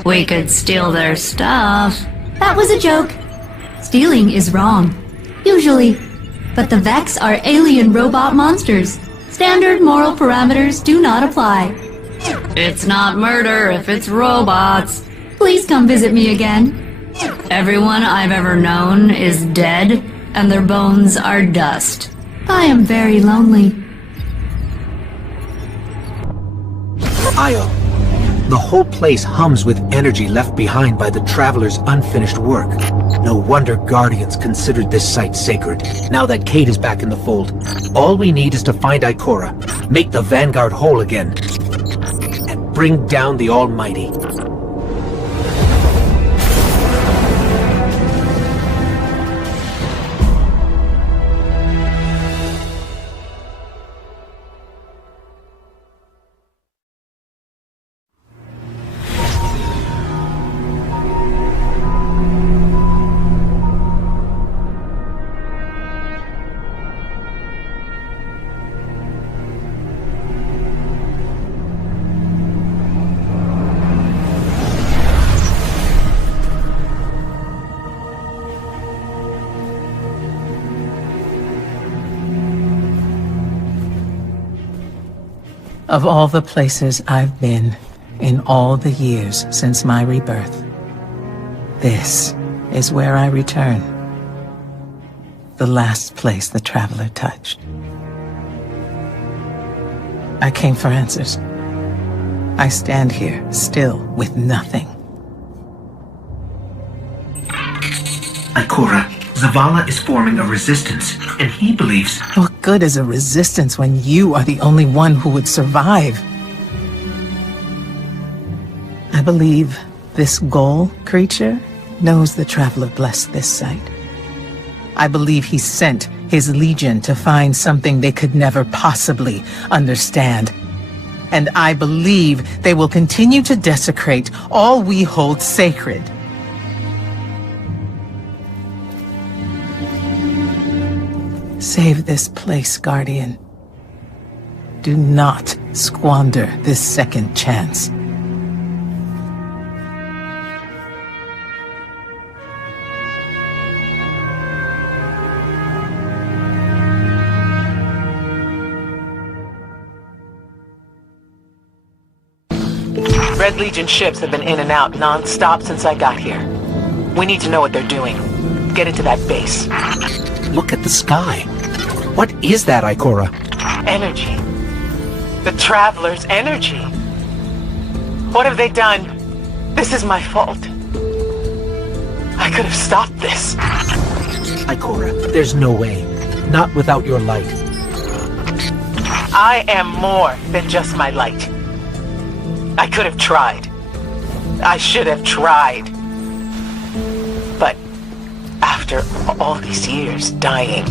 We could steal their stuff. That was a joke. Stealing is wrong. Usually. But the Vex are alien robot monsters. Standard moral parameters do not apply. It's not murder if it's robots. Please come visit me again. Everyone I've ever known is dead, and their bones are dust. I am very lonely. Io! The whole place hums with energy left behind by the Traveler's unfinished work. No wonder Guardians considered this site sacred, now that Cade is back in the fold. All we need is to find Ikora, make the Vanguard whole again, and bring down the Almighty. Of all the places I've been in all the years since my rebirth, this is where I return. The last place the Traveler touched. I came for answers. I stand here, still, with nothing. Ikora, Zavala is forming a resistance, and he believes... What good is a resistance when you are the only one who would survive? I believe this Ghoul creature knows the Traveler blessed this site. I believe he sent his legion to find something they could never possibly understand. And I believe they will continue to desecrate all we hold sacred. Save this place, Guardian. Do not squander this second chance. Red Legion ships have been in and out non-stop since I got here. We need to know what they're doing. Get into that base. Look at the sky. What is that, Ikora? Energy. The Traveler's energy. What have they done? This is my fault. I could have stopped this. Ikora, there's no way. Not without your light. I am more than just my light. I could have tried. I should have tried. But after all these years, dying,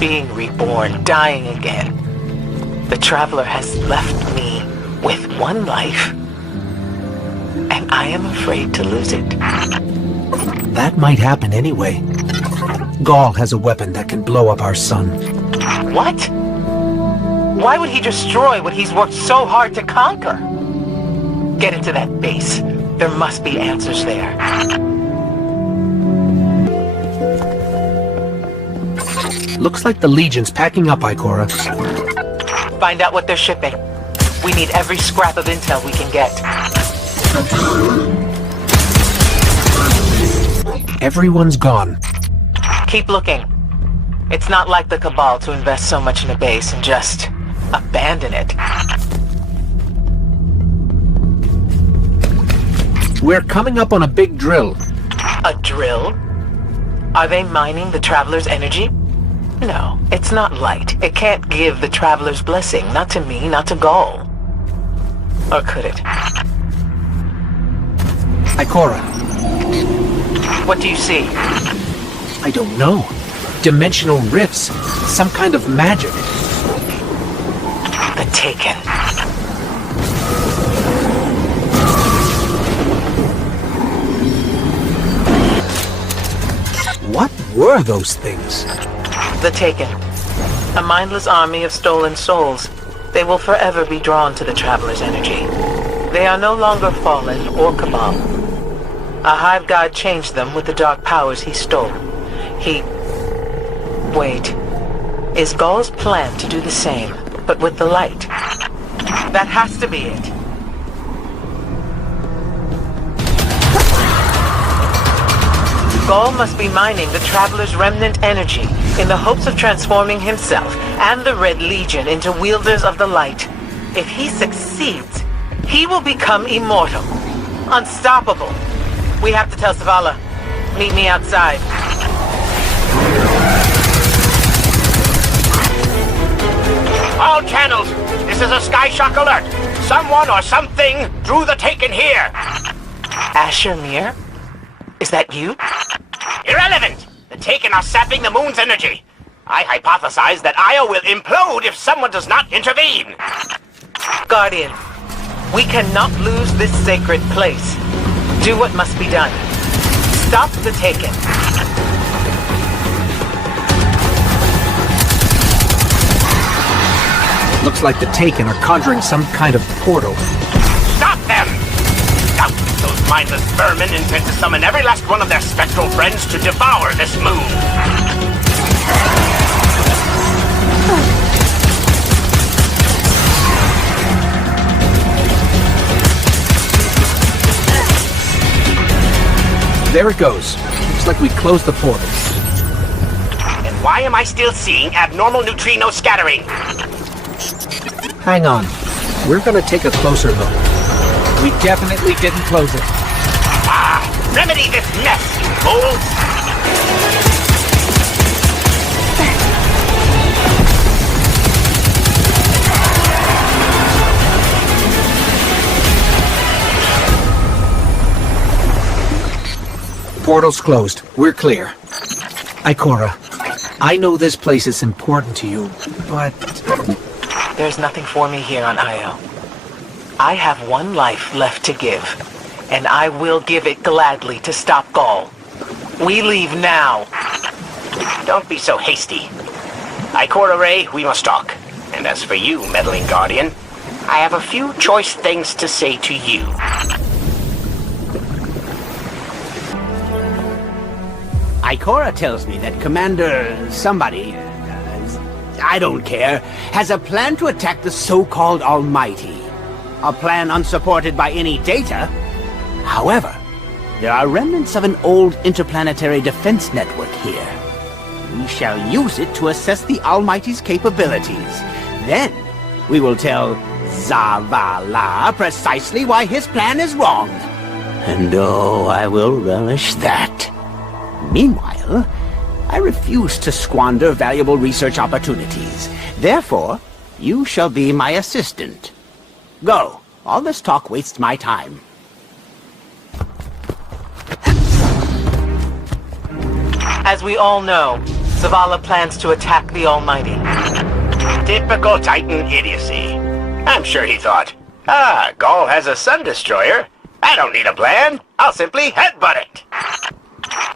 being reborn, dying again, the Traveler has left me with one life, and I am afraid to lose it. That might happen anyway. Gaul has a weapon that can blow up our sun. What? Why would he destroy what he's worked so hard to conquer? Get into that base. There must be answers there. Looks like the Legion's packing up, Ikora. Find out what they're shipping. We need every scrap of intel we can get. Everyone's gone. Keep looking. It's not like the Cabal to invest so much in a base and just abandon it. We're coming up on a big drill. A drill? Are they mining the Traveler's energy? No, it's not light. It can't give the Traveler's blessing. Not to me, not to Gaul. Or could it? Ikora. What do you see? I don't know. Dimensional rifts. Some kind of magic. The Taken. What were those things? The Taken. A mindless army of stolen souls. They will forever be drawn to the Traveler's energy. They are no longer fallen or Cabal. A Hive God changed them with the dark powers he stole. Wait. Is Gaul's plan to do the same, but with the light? That has to be it. Gaul must be mining the Traveler's remnant energy in the hopes of transforming himself and the Red Legion into wielders of the light. If he succeeds, he will become immortal, unstoppable. We have to tell Zavala. Meet me outside. All channels, this is a Skyshock alert. Someone or something drew the Taken here. Asher Mir? Is that you? Irrelevant! The Taken are sapping the moon's energy. I hypothesize that Io will implode if someone does not intervene. Guardian, we cannot lose this sacred place. Do what must be done. Stop the Taken. Looks like the Taken are conjuring some kind of portal. Stop them! Stop! Those mindless vermin intend to summon every last one of their spectral friends to devour this moon. There it goes. Looks like we closed the portal. And why am I still seeing abnormal neutrino scattering? Hang on. We're gonna take a closer look. We definitely didn't close it. Ah! Remedy this mess, you fools! Portal's closed. We're clear. Ikora, I know this place is important to you, but... There's nothing for me here on Io. I have one life left to give, and I will give it gladly to stop Gaul. We leave now. Don't be so hasty. Ikora Rey, we must talk. And as for you, meddling Guardian, I have a few choice things to say to you. Ikora tells me that Commander somebody, I don't care, has a plan to attack the so-called Almighty. A plan unsupported by any data. However, There are remnants of an old interplanetary defense network here. We shall use it to assess the Almighty's capabilities. Then, we will tell Zavala precisely why his plan is wrong. And oh, I will relish that. Meanwhile, I refuse to squander valuable research opportunities. Therefore, you shall be my assistant. Go. All this talk wastes my time. As we all know, Zavala plans to attack the Almighty. Typical Titan idiocy. I'm sure he thought, Gaul has a sun destroyer. I don't need a plan. I'll simply headbutt it.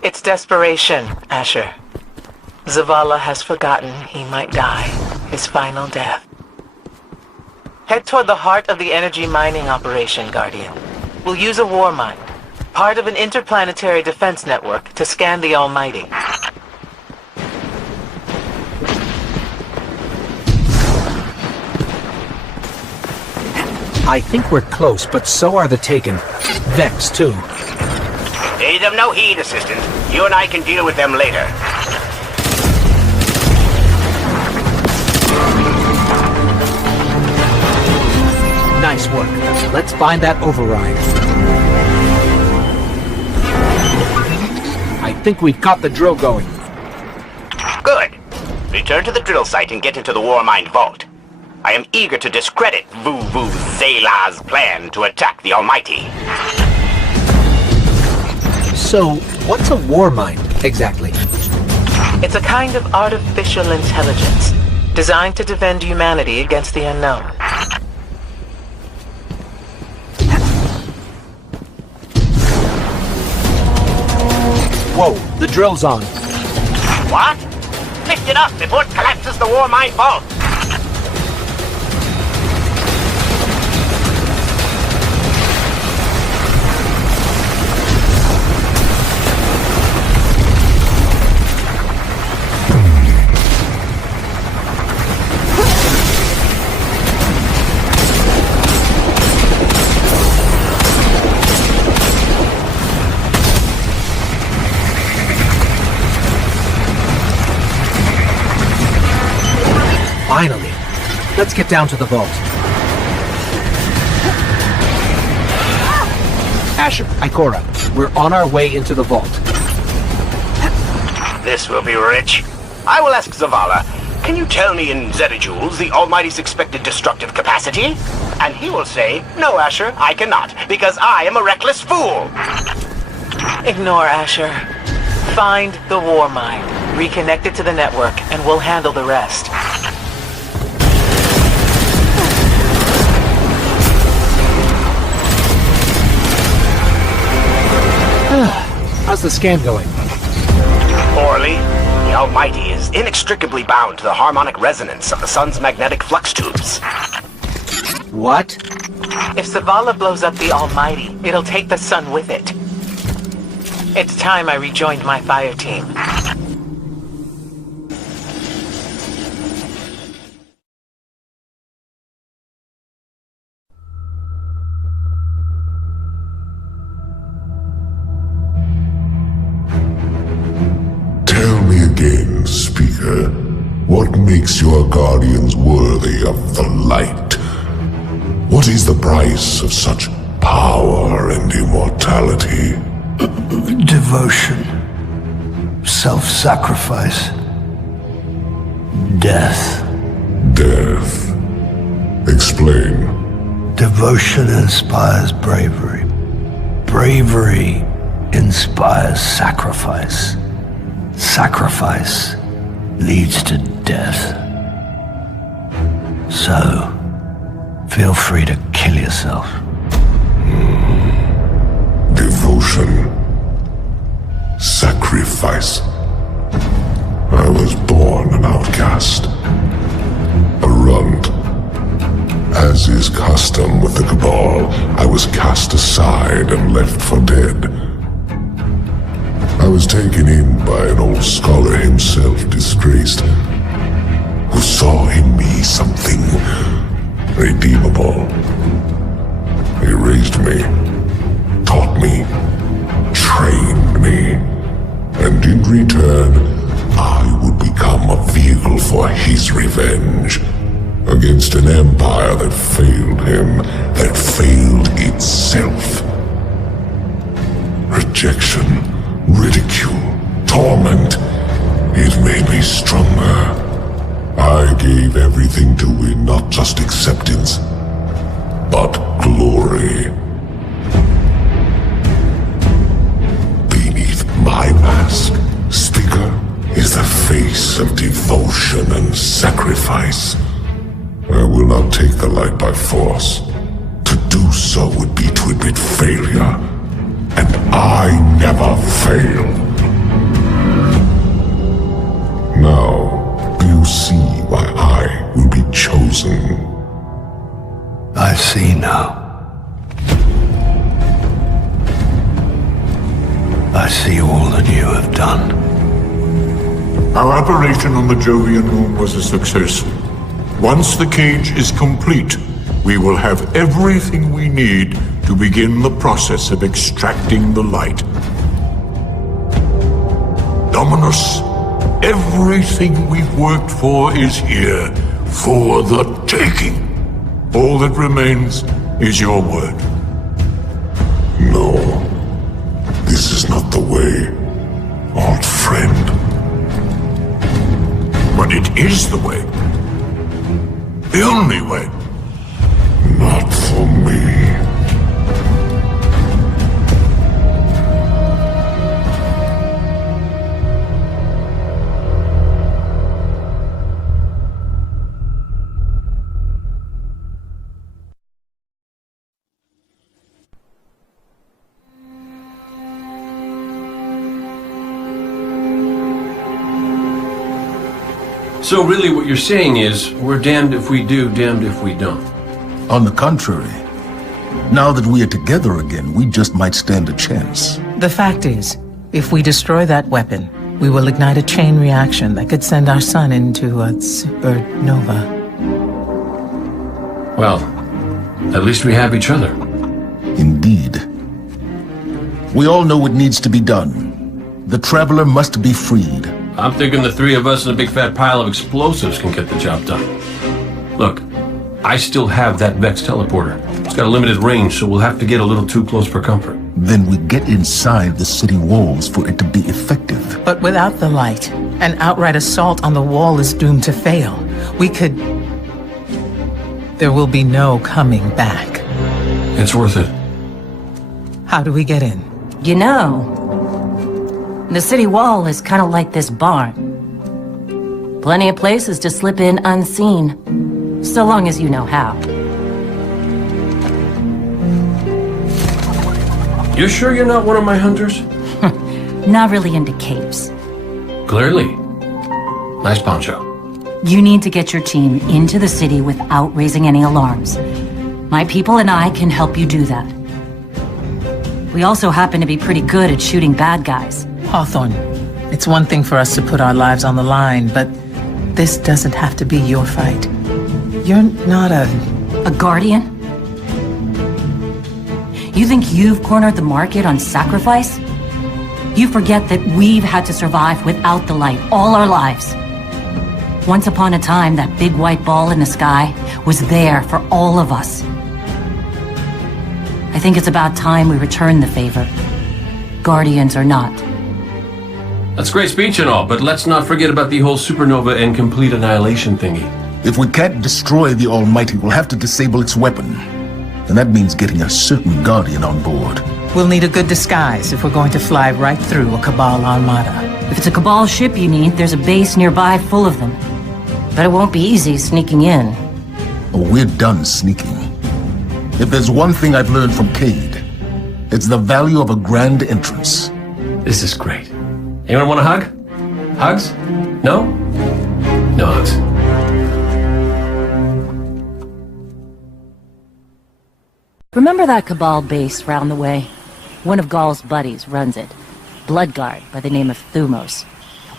It's desperation, Asher. Zavala has forgotten he might die, his final death. Head toward the heart of the energy mining operation, Guardian. We'll use a war mine, part of an interplanetary defense network, to scan the Almighty. I think we're close, but so are the Taken. Vex, too. Pay them no heed, Assistant. You and I can deal with them later. Nice work. Let's find that override. I think we've got the drill going. Good. Return to the drill site and get into the war mine vault. I am eager to discredit Vuvu Zela's plan to attack the Almighty. So, what's a war mine, exactly? It's a kind of artificial intelligence, designed to defend humanity against the unknown. Whoa, the drill's on. What? Lift it up before it collapses the war mine vault. Finally. Let's get down to the vault. Asher, Ikora, we're on our way into the vault. This will be rich. I will ask Zavala, can you tell me in zetajoules the Almighty's expected destructive capacity? And he will say, no, Asher, I cannot, because I am a reckless fool. Ignore Asher. Find the war mine, reconnect it to the network, and we'll handle the rest. How's the scan going? Poorly. The Almighty is inextricably bound to the harmonic resonance of the sun's magnetic flux tubes. What? If Zavala blows up the Almighty, it'll take the sun with it. It's time I rejoined my fire team. Tell me again, Speaker, what makes your guardians worthy of the light? What is the price of such power and immortality? Devotion. Self-sacrifice. Death. Death. Explain. Devotion inspires bravery. Bravery inspires sacrifice. Sacrifice leads to death. So, feel free to kill yourself. Devotion. Sacrifice. I was born an outcast. A runt. As is custom with the Cabal, I was cast aside and left for dead. I was taken in by an old scholar himself, disgraced, who saw in me something redeemable. He raised me, taught me, threatened me. And in return, I would become a vehicle for his revenge. Against an empire that failed him, that failed itself. Rejection, ridicule, torment. It made me stronger. I gave everything to win not just acceptance, but glory. Beneath my mask, Sticker is the face of devotion and sacrifice. I will not take the light by force. To do so would be to admit failure. And I never fail. Now, do you see why I will be chosen? I see now. I see all that you have done. Our operation on the Jovian moon was a success. Once the cage is complete, we will have everything we need to begin the process of extracting the light. Dominus, everything we've worked for is here, for the taking. All that remains is your word. No, this is not the way, old friend. But it is the way. The only way. Not for me. So really what you're saying is, we're damned if we do, damned if we don't. On the contrary, now that we are together again, we just might stand a chance. The fact is, if we destroy that weapon, we will ignite a chain reaction that could send our sun into a supernova. Well, at least we have each other. Indeed. We all know what needs to be done. The Traveler must be freed. I'm thinking the three of us and a big fat pile of explosives can get the job done. Look, I still have that Vex teleporter. It's got a limited range, so we'll have to get a little too close for comfort. Then we get inside the city walls for it to be effective. But without the light, an outright assault on the wall is doomed to fail. We could... There will be no coming back. It's worth it. How do we get in? You know, the city wall is kind of like this barn. Plenty of places to slip in unseen, so long as you know how. You sure you're not one of my hunters? Not really into capes. Clearly. Nice poncho. You need to get your team into the city without raising any alarms. My people and I can help you do that. We also happen to be pretty good at shooting bad guys. Hawthorne, it's one thing for us to put our lives on the line, but this doesn't have to be your fight. You're not a Guardian? You think you've cornered the market on sacrifice? You forget that we've had to survive without the light all our lives. Once upon a time, that big white ball in the sky was there for all of us. I think it's about time we return the favor. Guardians or not. That's great speech and all, but let's not forget about the whole supernova and complete annihilation thingy. If we can't destroy the Almighty, we'll have to disable its weapon. And that means getting a certain Guardian on board. We'll need a good disguise if we're going to fly right through a Cabal armada. If it's a Cabal ship you need, there's a base nearby full of them. But it won't be easy sneaking in. Oh, we're done sneaking. If there's one thing I've learned from Cayde, it's the value of a grand entrance. This is great. Anyone want a hug? Hugs? No? No hugs. Remember that Cabal base round the way? One of Ghaul's buddies runs it. Bloodguard by the name of Thumos.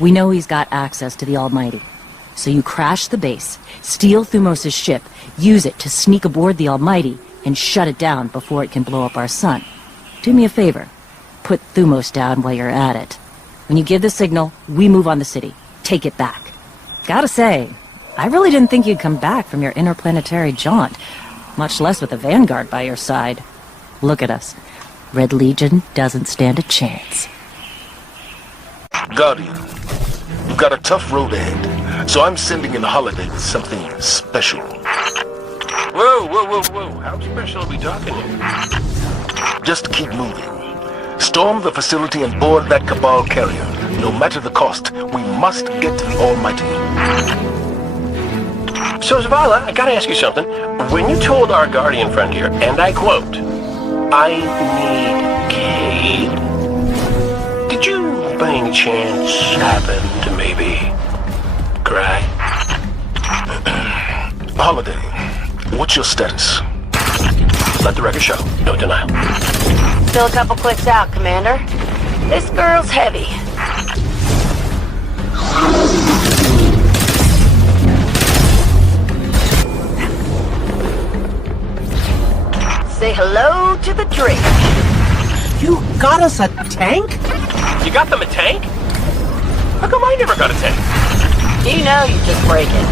We know he's got access to the Almighty. So you crash the base, steal Thumos' ship, use it to sneak aboard the Almighty, and shut it down before it can blow up our sun. Do me a favor. put Thumos down while you're at it. When you give the signal, we move on the city. Take it back. Gotta say, I really didn't think you'd come back from your interplanetary jaunt, much less with the Vanguard by your side. Look at us. Red Legion doesn't stand a chance. Guardian, you've got a tough road ahead, so I'm sending in Holiday with something special. Whoa, whoa, whoa, whoa. How special are we talking here? Just keep moving. Storm the facility and board that Cabal carrier. No matter the cost, we must get to the Almighty. So, Zavala, I gotta ask you something. When you told our Guardian friend here, and I quote, "I need Cade," did you, by any chance, happen to maybe cry? Holiday, what's your status? Let the record show. No denial. Still a couple clicks out, Commander. This girl's heavy. Say hello to the drink. You got us a tank? You got them a tank? How come I never got a tank? You know you just break it.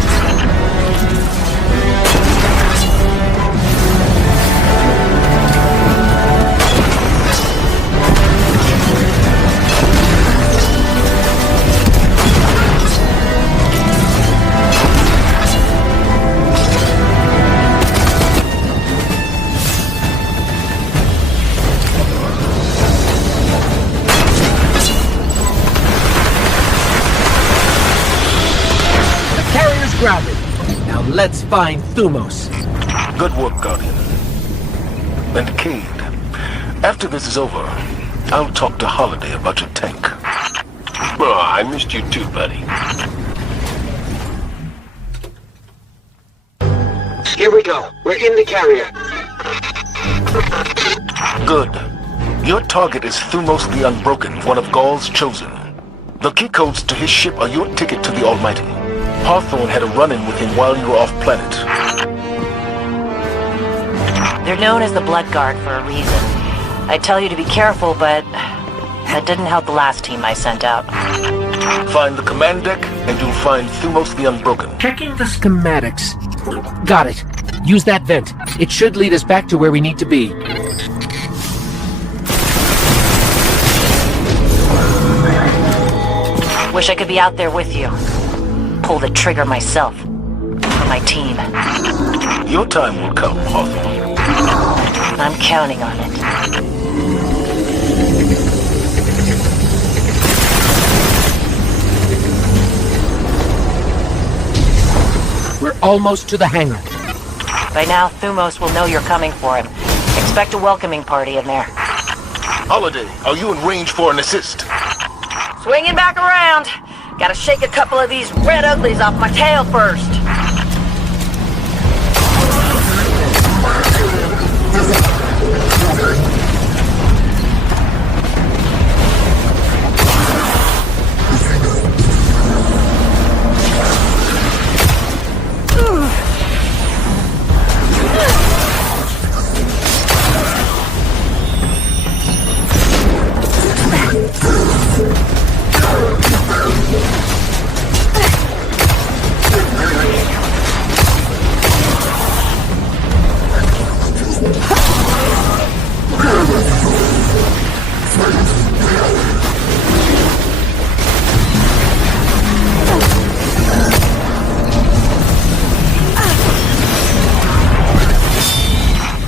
Grounded. Now let's find Thumos. Good work, Guardian. And Cade, after this is over, I'll talk to Holiday about your tank. Oh, I missed you too, buddy. Here we go. We're in the carrier. Good. Your target is Thumos the Unbroken, one of Gaul's chosen. The key codes to his ship are your ticket to the Almighty. Hawthorne had a run-in with him while you were off-planet. They're known as the Blood Guard for a reason. I tell you to be careful, but that didn't help the last team I sent out. Find the command deck, and you'll find Thumos the Unbroken. Checking the schematics. Got it. Use that vent. It should lead us back to where we need to be. Wish I could be out there with you. Pull the trigger myself. For my team. Your time will come, Hawthorne. I'm counting on it. We're almost to the hangar. By now, Thumos will know you're coming for him. Expect a welcoming party in there. Holiday, are you in range for an assist? Swinging back around. Gotta shake a couple of these red uglies off my tail first.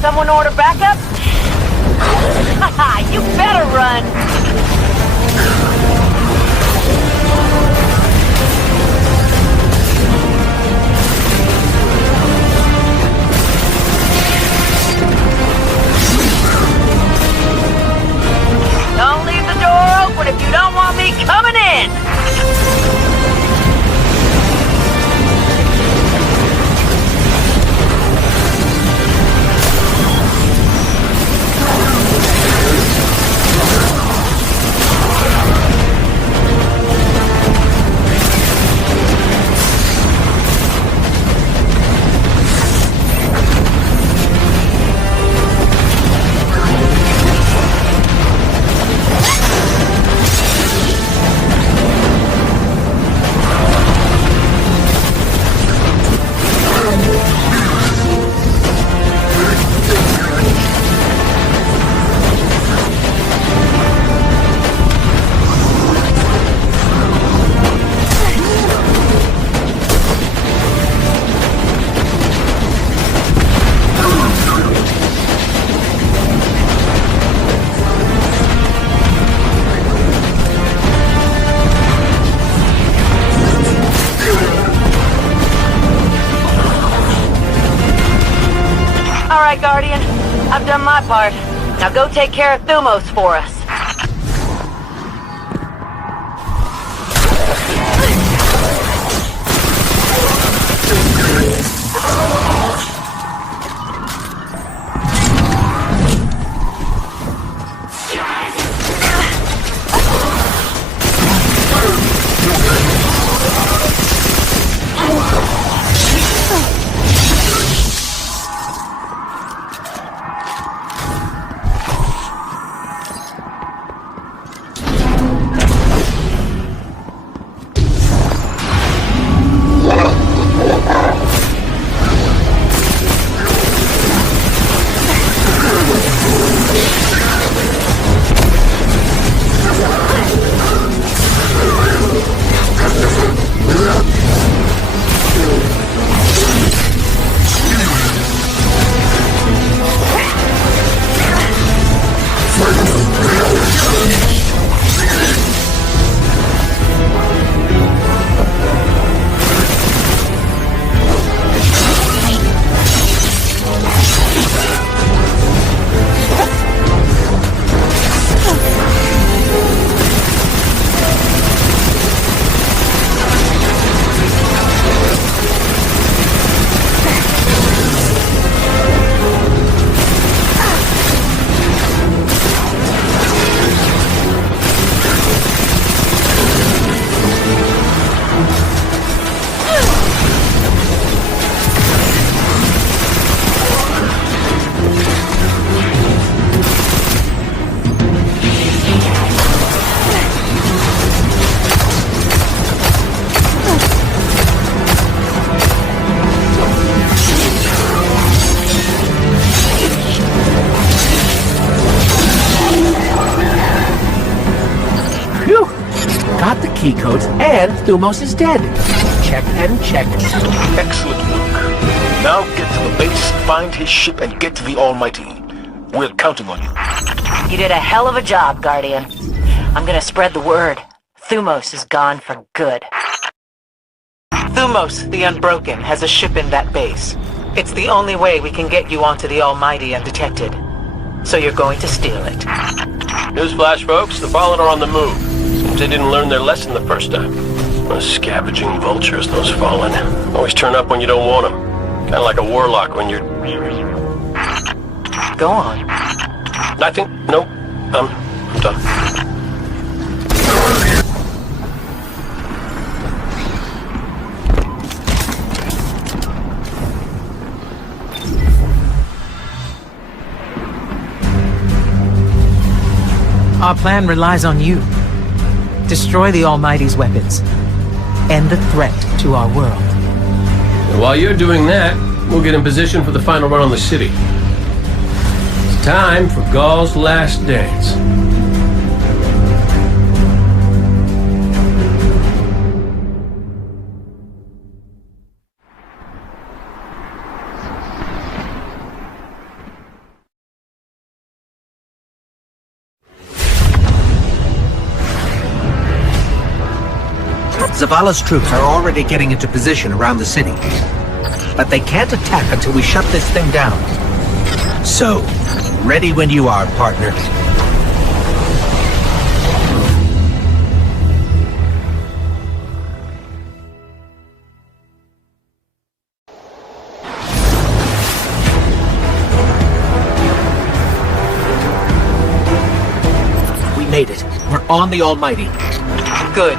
Someone order backup? Haha, you better run! Don't leave the door open if you don't want me coming in! right, Guardian. I've done my part. Now go take care of Thumos for us. Key codes, and Thumos is dead. Check and check. Excellent work. Now get to the base, find his ship, and get to the Almighty. We're counting on you. You did a hell of a job, Guardian. I'm gonna spread the word. Thumos is gone for good. Thumos, the Unbroken, has a ship in that base. It's the only way we can get you onto the Almighty undetected. So you're going to steal it. Newsflash, folks. The Fallen are on the move. Seems they didn't learn their lesson the first time. Those scavenging vultures, those Fallen. Always turn up when you don't want them. Kind of like a warlock when you're... Go on. Nothing. No. I'm done. Our plan relies on you. Destroy the Almighty's weapons. End the threat to our world. And while you're doing that, we'll get in position for the final run on the city. It's time for Ghaul's last dance. Zavala's troops are already getting into position around the city. But they can't attack until we shut this thing down. So, ready when you are, partner. We made it. We're on the Almighty. Good.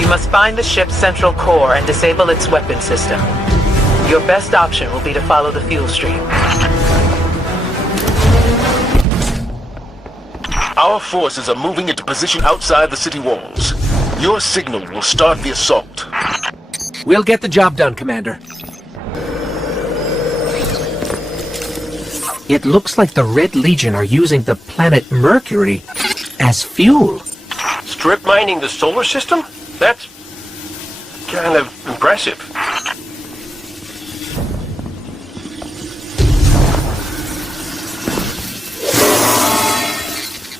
You must find the ship's central core and disable its weapon system. Your best option will be to follow the fuel stream. Our forces are moving into position outside the city walls. Your signal will start the assault. We'll get the job done, Commander. It looks like the Red Legion are using the planet Mercury as fuel. Strip mining the solar system? That's kind of impressive.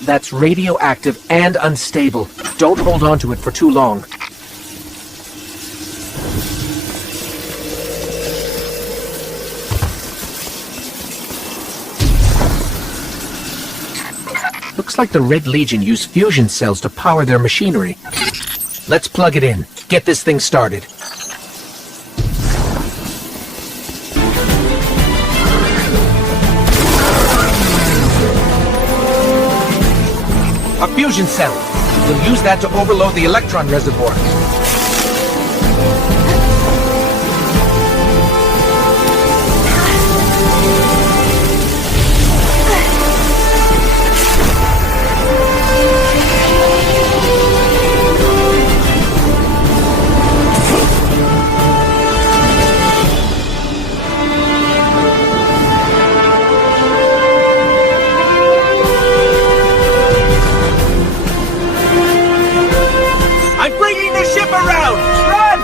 That's radioactive and unstable. Don't hold on to it for too long. Looks like the Red Legion use fusion cells to power their machinery. Let's plug it in. Get this thing started. A fusion cell. We'll use that to overload the electron reservoir. I'm bringing the ship around! Run!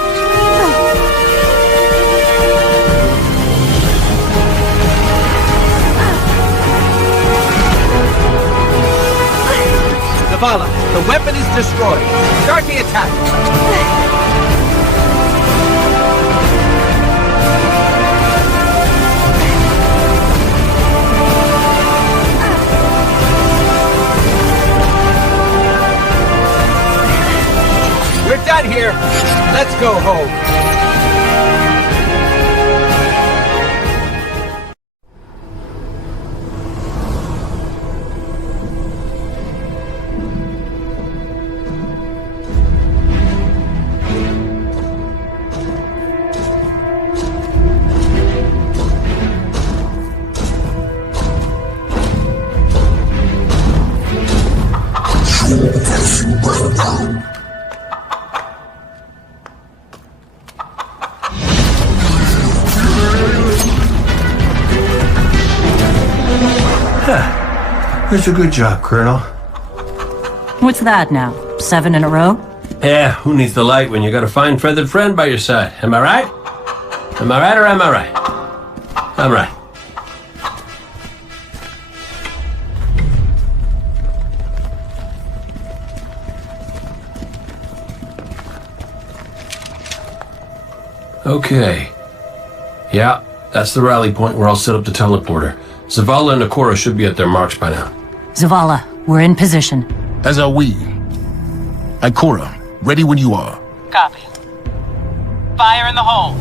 Zavala, the weapon is destroyed. Start the attack. We're done here. Let's go home. That's a good job, Colonel. What's that now? 7 in a row? Yeah, who needs the light when you got a fine feathered friend by your side? Am I right? Am I right or am I right? I'm right. Okay. Yeah, that's the rally point where I'll set up the teleporter. Zavala and Ikora should be at their marks by now. Zavala, we're in position. As are we. Ikora, ready when you are. Copy. Fire in the hole.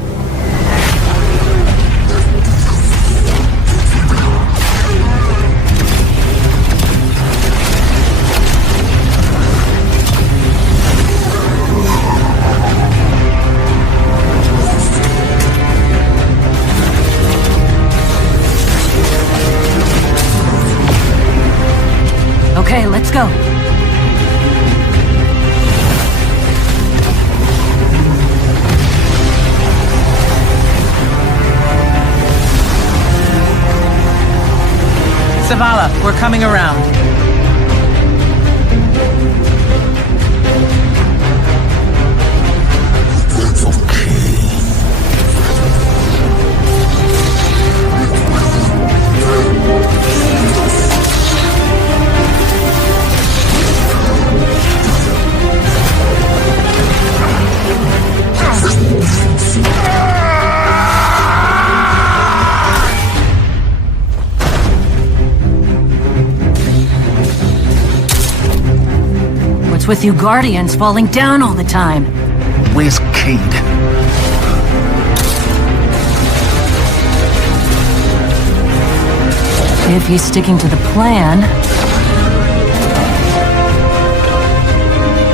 Okay, let's go. Zavala, we're coming around. What's with you Guardians falling down all the time? Where's Cayde? If he's sticking to the plan,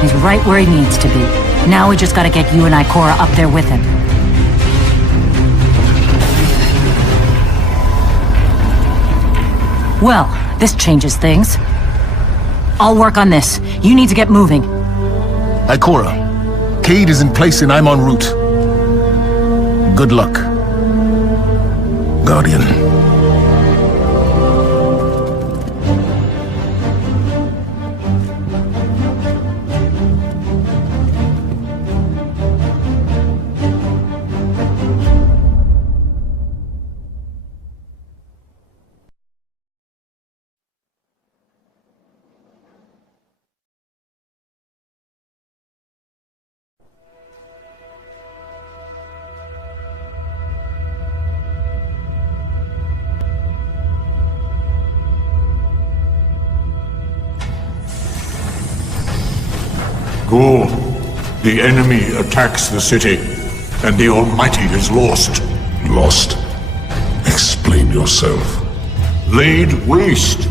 he's right where he needs to be. Now we just gotta get you and Ikora up there with him. Well, this changes things. I'll work on this. You need to get moving. Ikora, Cayde is in place and I'm en route. Good luck, Guardian. Ghoul, the enemy attacks the city, and the Almighty is lost. Lost? Explain yourself. Laid waste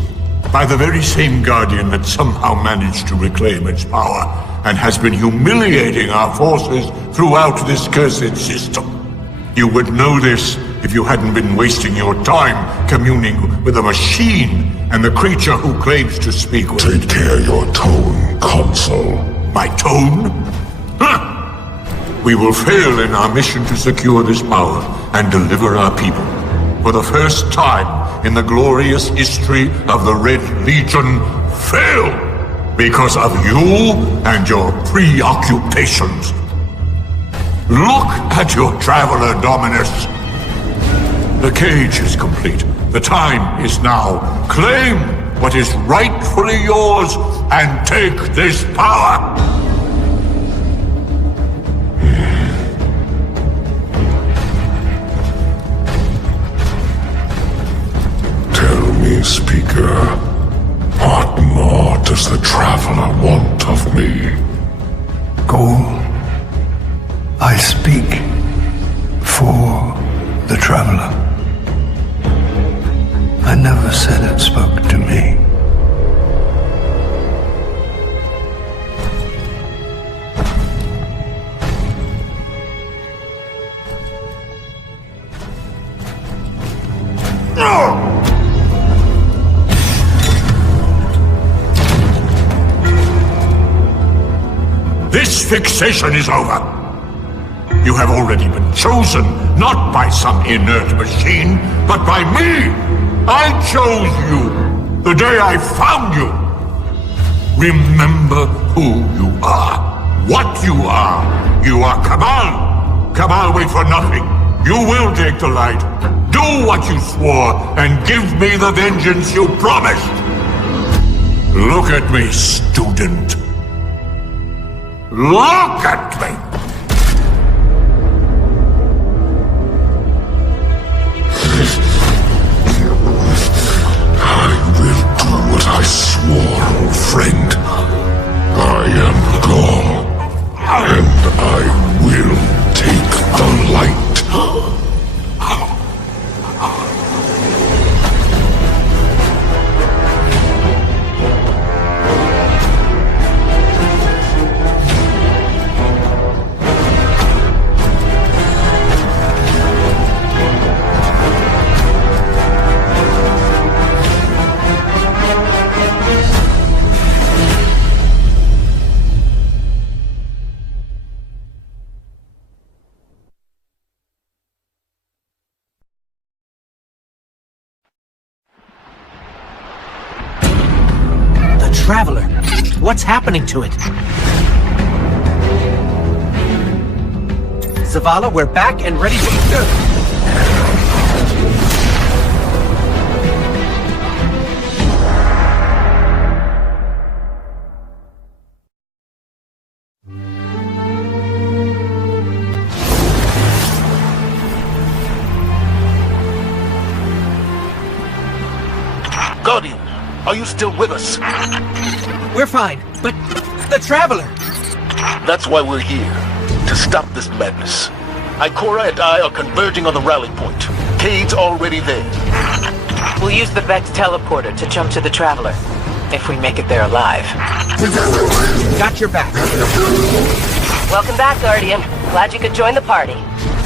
by the very same Guardian that somehow managed to reclaim its power and has been humiliating our forces throughout this cursed system. You would know this if you hadn't been wasting your time communing with a machine and the creature who claims to speak with... Take care of your tone, Consul. My tone? Huh! We will fail in our mission to secure this power and deliver our people. For the first time in the glorious history of the Red Legion, fail! Because of you and your preoccupations. Look at your Traveler, Dominus. The cage is complete. The time is now. Claim what is rightfully yours and take this power. Tell me, Speaker, what more does the Traveler want of me? Ghoul, I speak for the Traveler. I never said it spoke to me. This fixation is over. You have already been chosen, not by some inert machine, but by me. I chose you the day I found you. Remember who you are, what you are. You are Cabal. Cabal wait for nothing. You will take the light. Do what you swore and give me the vengeance you promised. Look at me, student. Look at me! I will do what I swore, old friend. I am Gaul, and I will take the light. Traveler, what's happening to it? Zavala, we're back and ready to... Guardian, are you still with us? We're fine, but the Traveler... That's why we're here, to stop this madness. Ikora and I are converging on the rally point. Cade's already there. We'll use the Vex teleporter to jump to the Traveler, if we make it there alive. Got your back. Welcome back, Guardian. Glad you could join the party.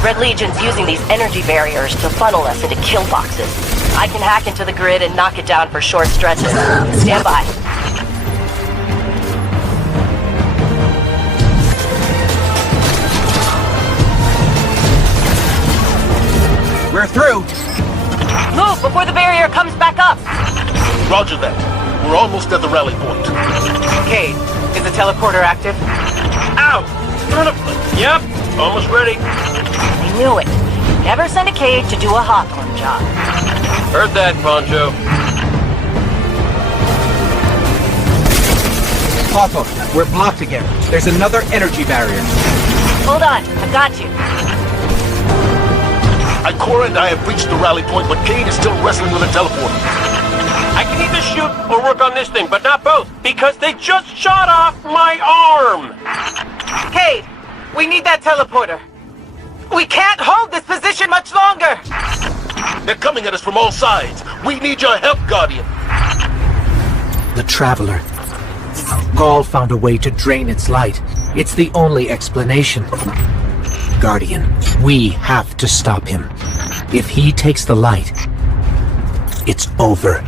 Red Legion's using these energy barriers to funnel us into kill boxes. I can hack into the grid and knock it down for short stretches. Stand by. We're through. Move before the barrier comes back up. Roger that. We're almost at the rally point. Cade, is the teleporter active? Ow! Son of a... Yep, almost ready. I knew it. Never send a Cade to do a Hawthorne job. Heard that, Poncho. Hawthorne, we're blocked again. There's another energy barrier. Hold on, I got you. Ikora and I have reached the rally point, but Cade is still wrestling with a teleporter. I can either shoot or work on this thing, but not both, because they just shot off my arm! Cade, we need that teleporter. We can't hold this position much longer! They're coming at us from all sides. We need your help, Guardian. The Traveler. Gaul found a way to drain its light. It's the only explanation. Guardian, we have to stop him. If he takes the light, it's over.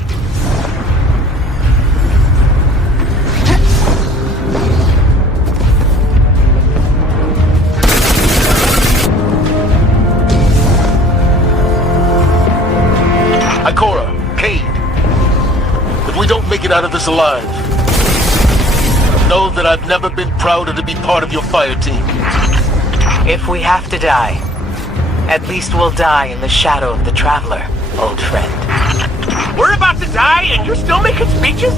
Ikora, Cade, if we don't make it out of this alive, know that I've never been prouder to be part of your fire team. If we have to die, at least we'll die in the shadow of the Traveler, old friend. We're about to die and you're still making speeches?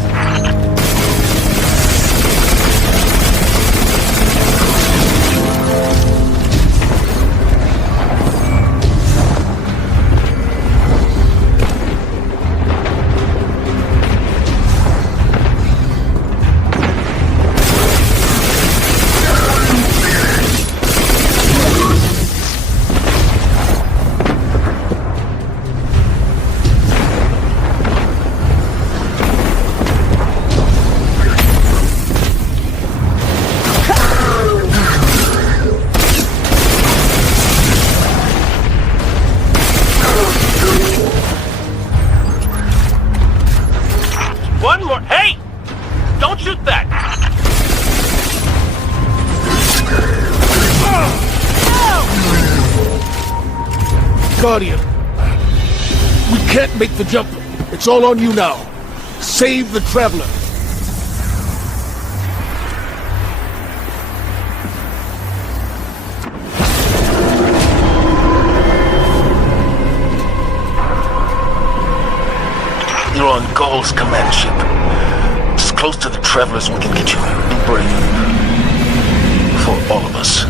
One more. Hey! Don't shoot that! Guardian, we can't make the jump. It's all on you now. Save the Traveler. You're on Gaul's command ship. As close to the Travelers we can get you. Be brave. For all of us.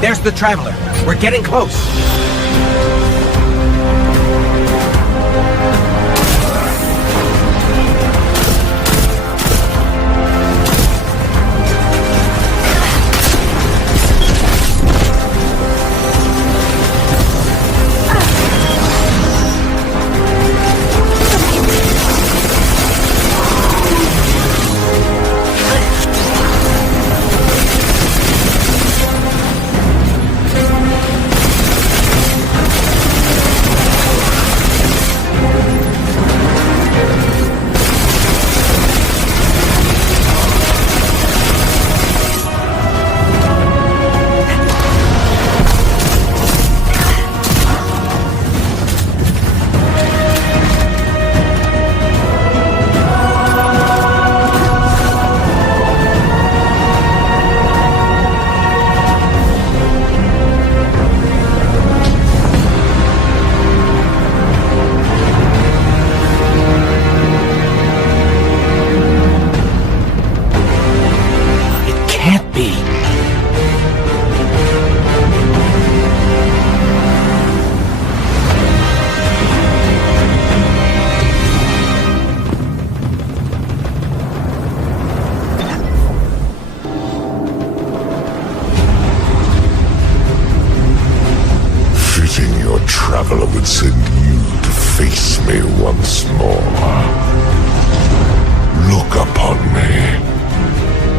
There's the Traveler. We're getting close.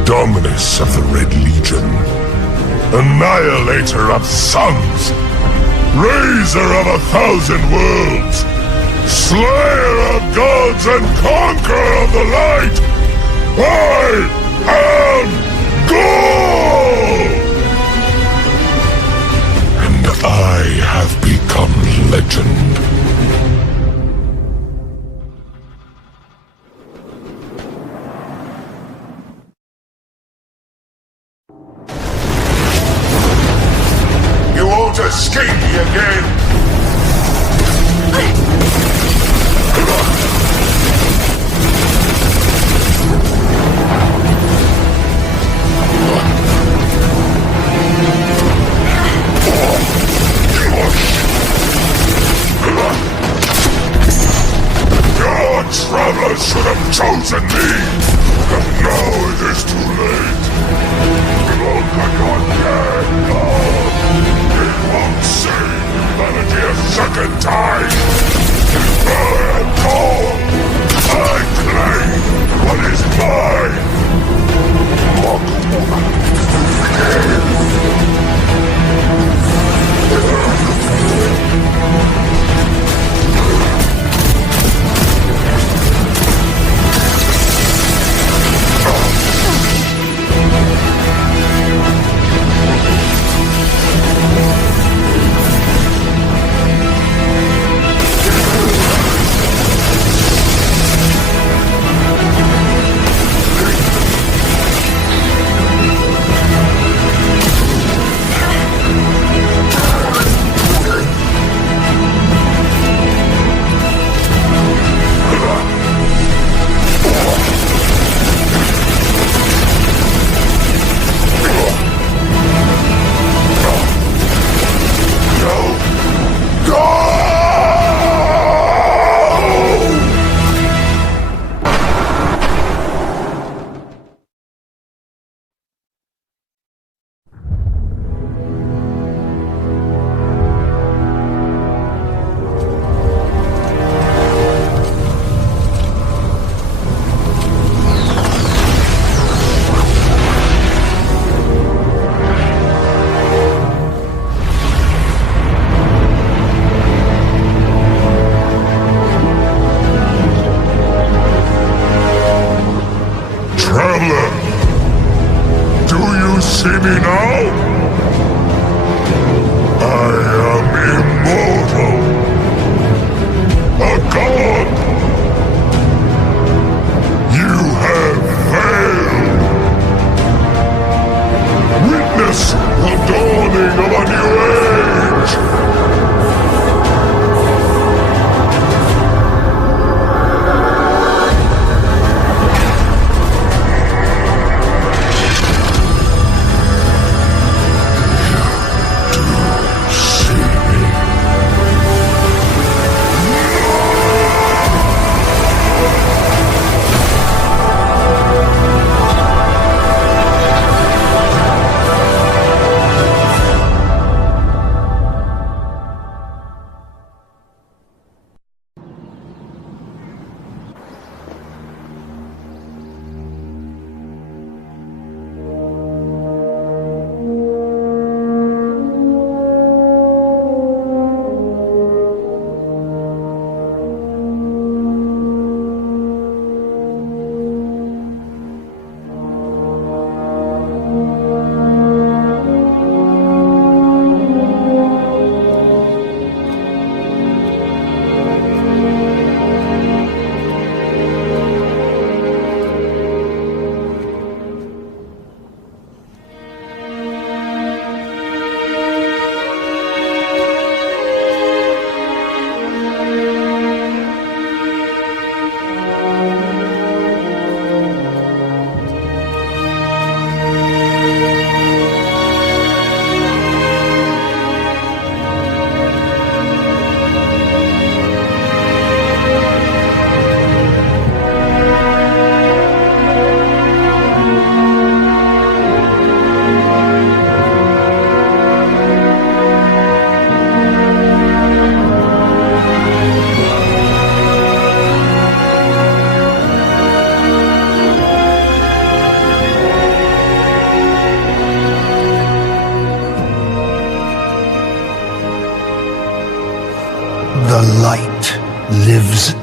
Dominus of the Red Legion, annihilator of suns, raiser of 1,000 worlds, slayer of gods and conqueror of the light, I am Gaul! And I have become legend. You won't escape me again! Your travelers should have chosen me! But now it is too late! Look at your dead God! It won't save humanity a second time! I am Gaul! I claim what is mine!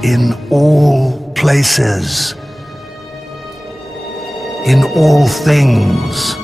in all places, in all things.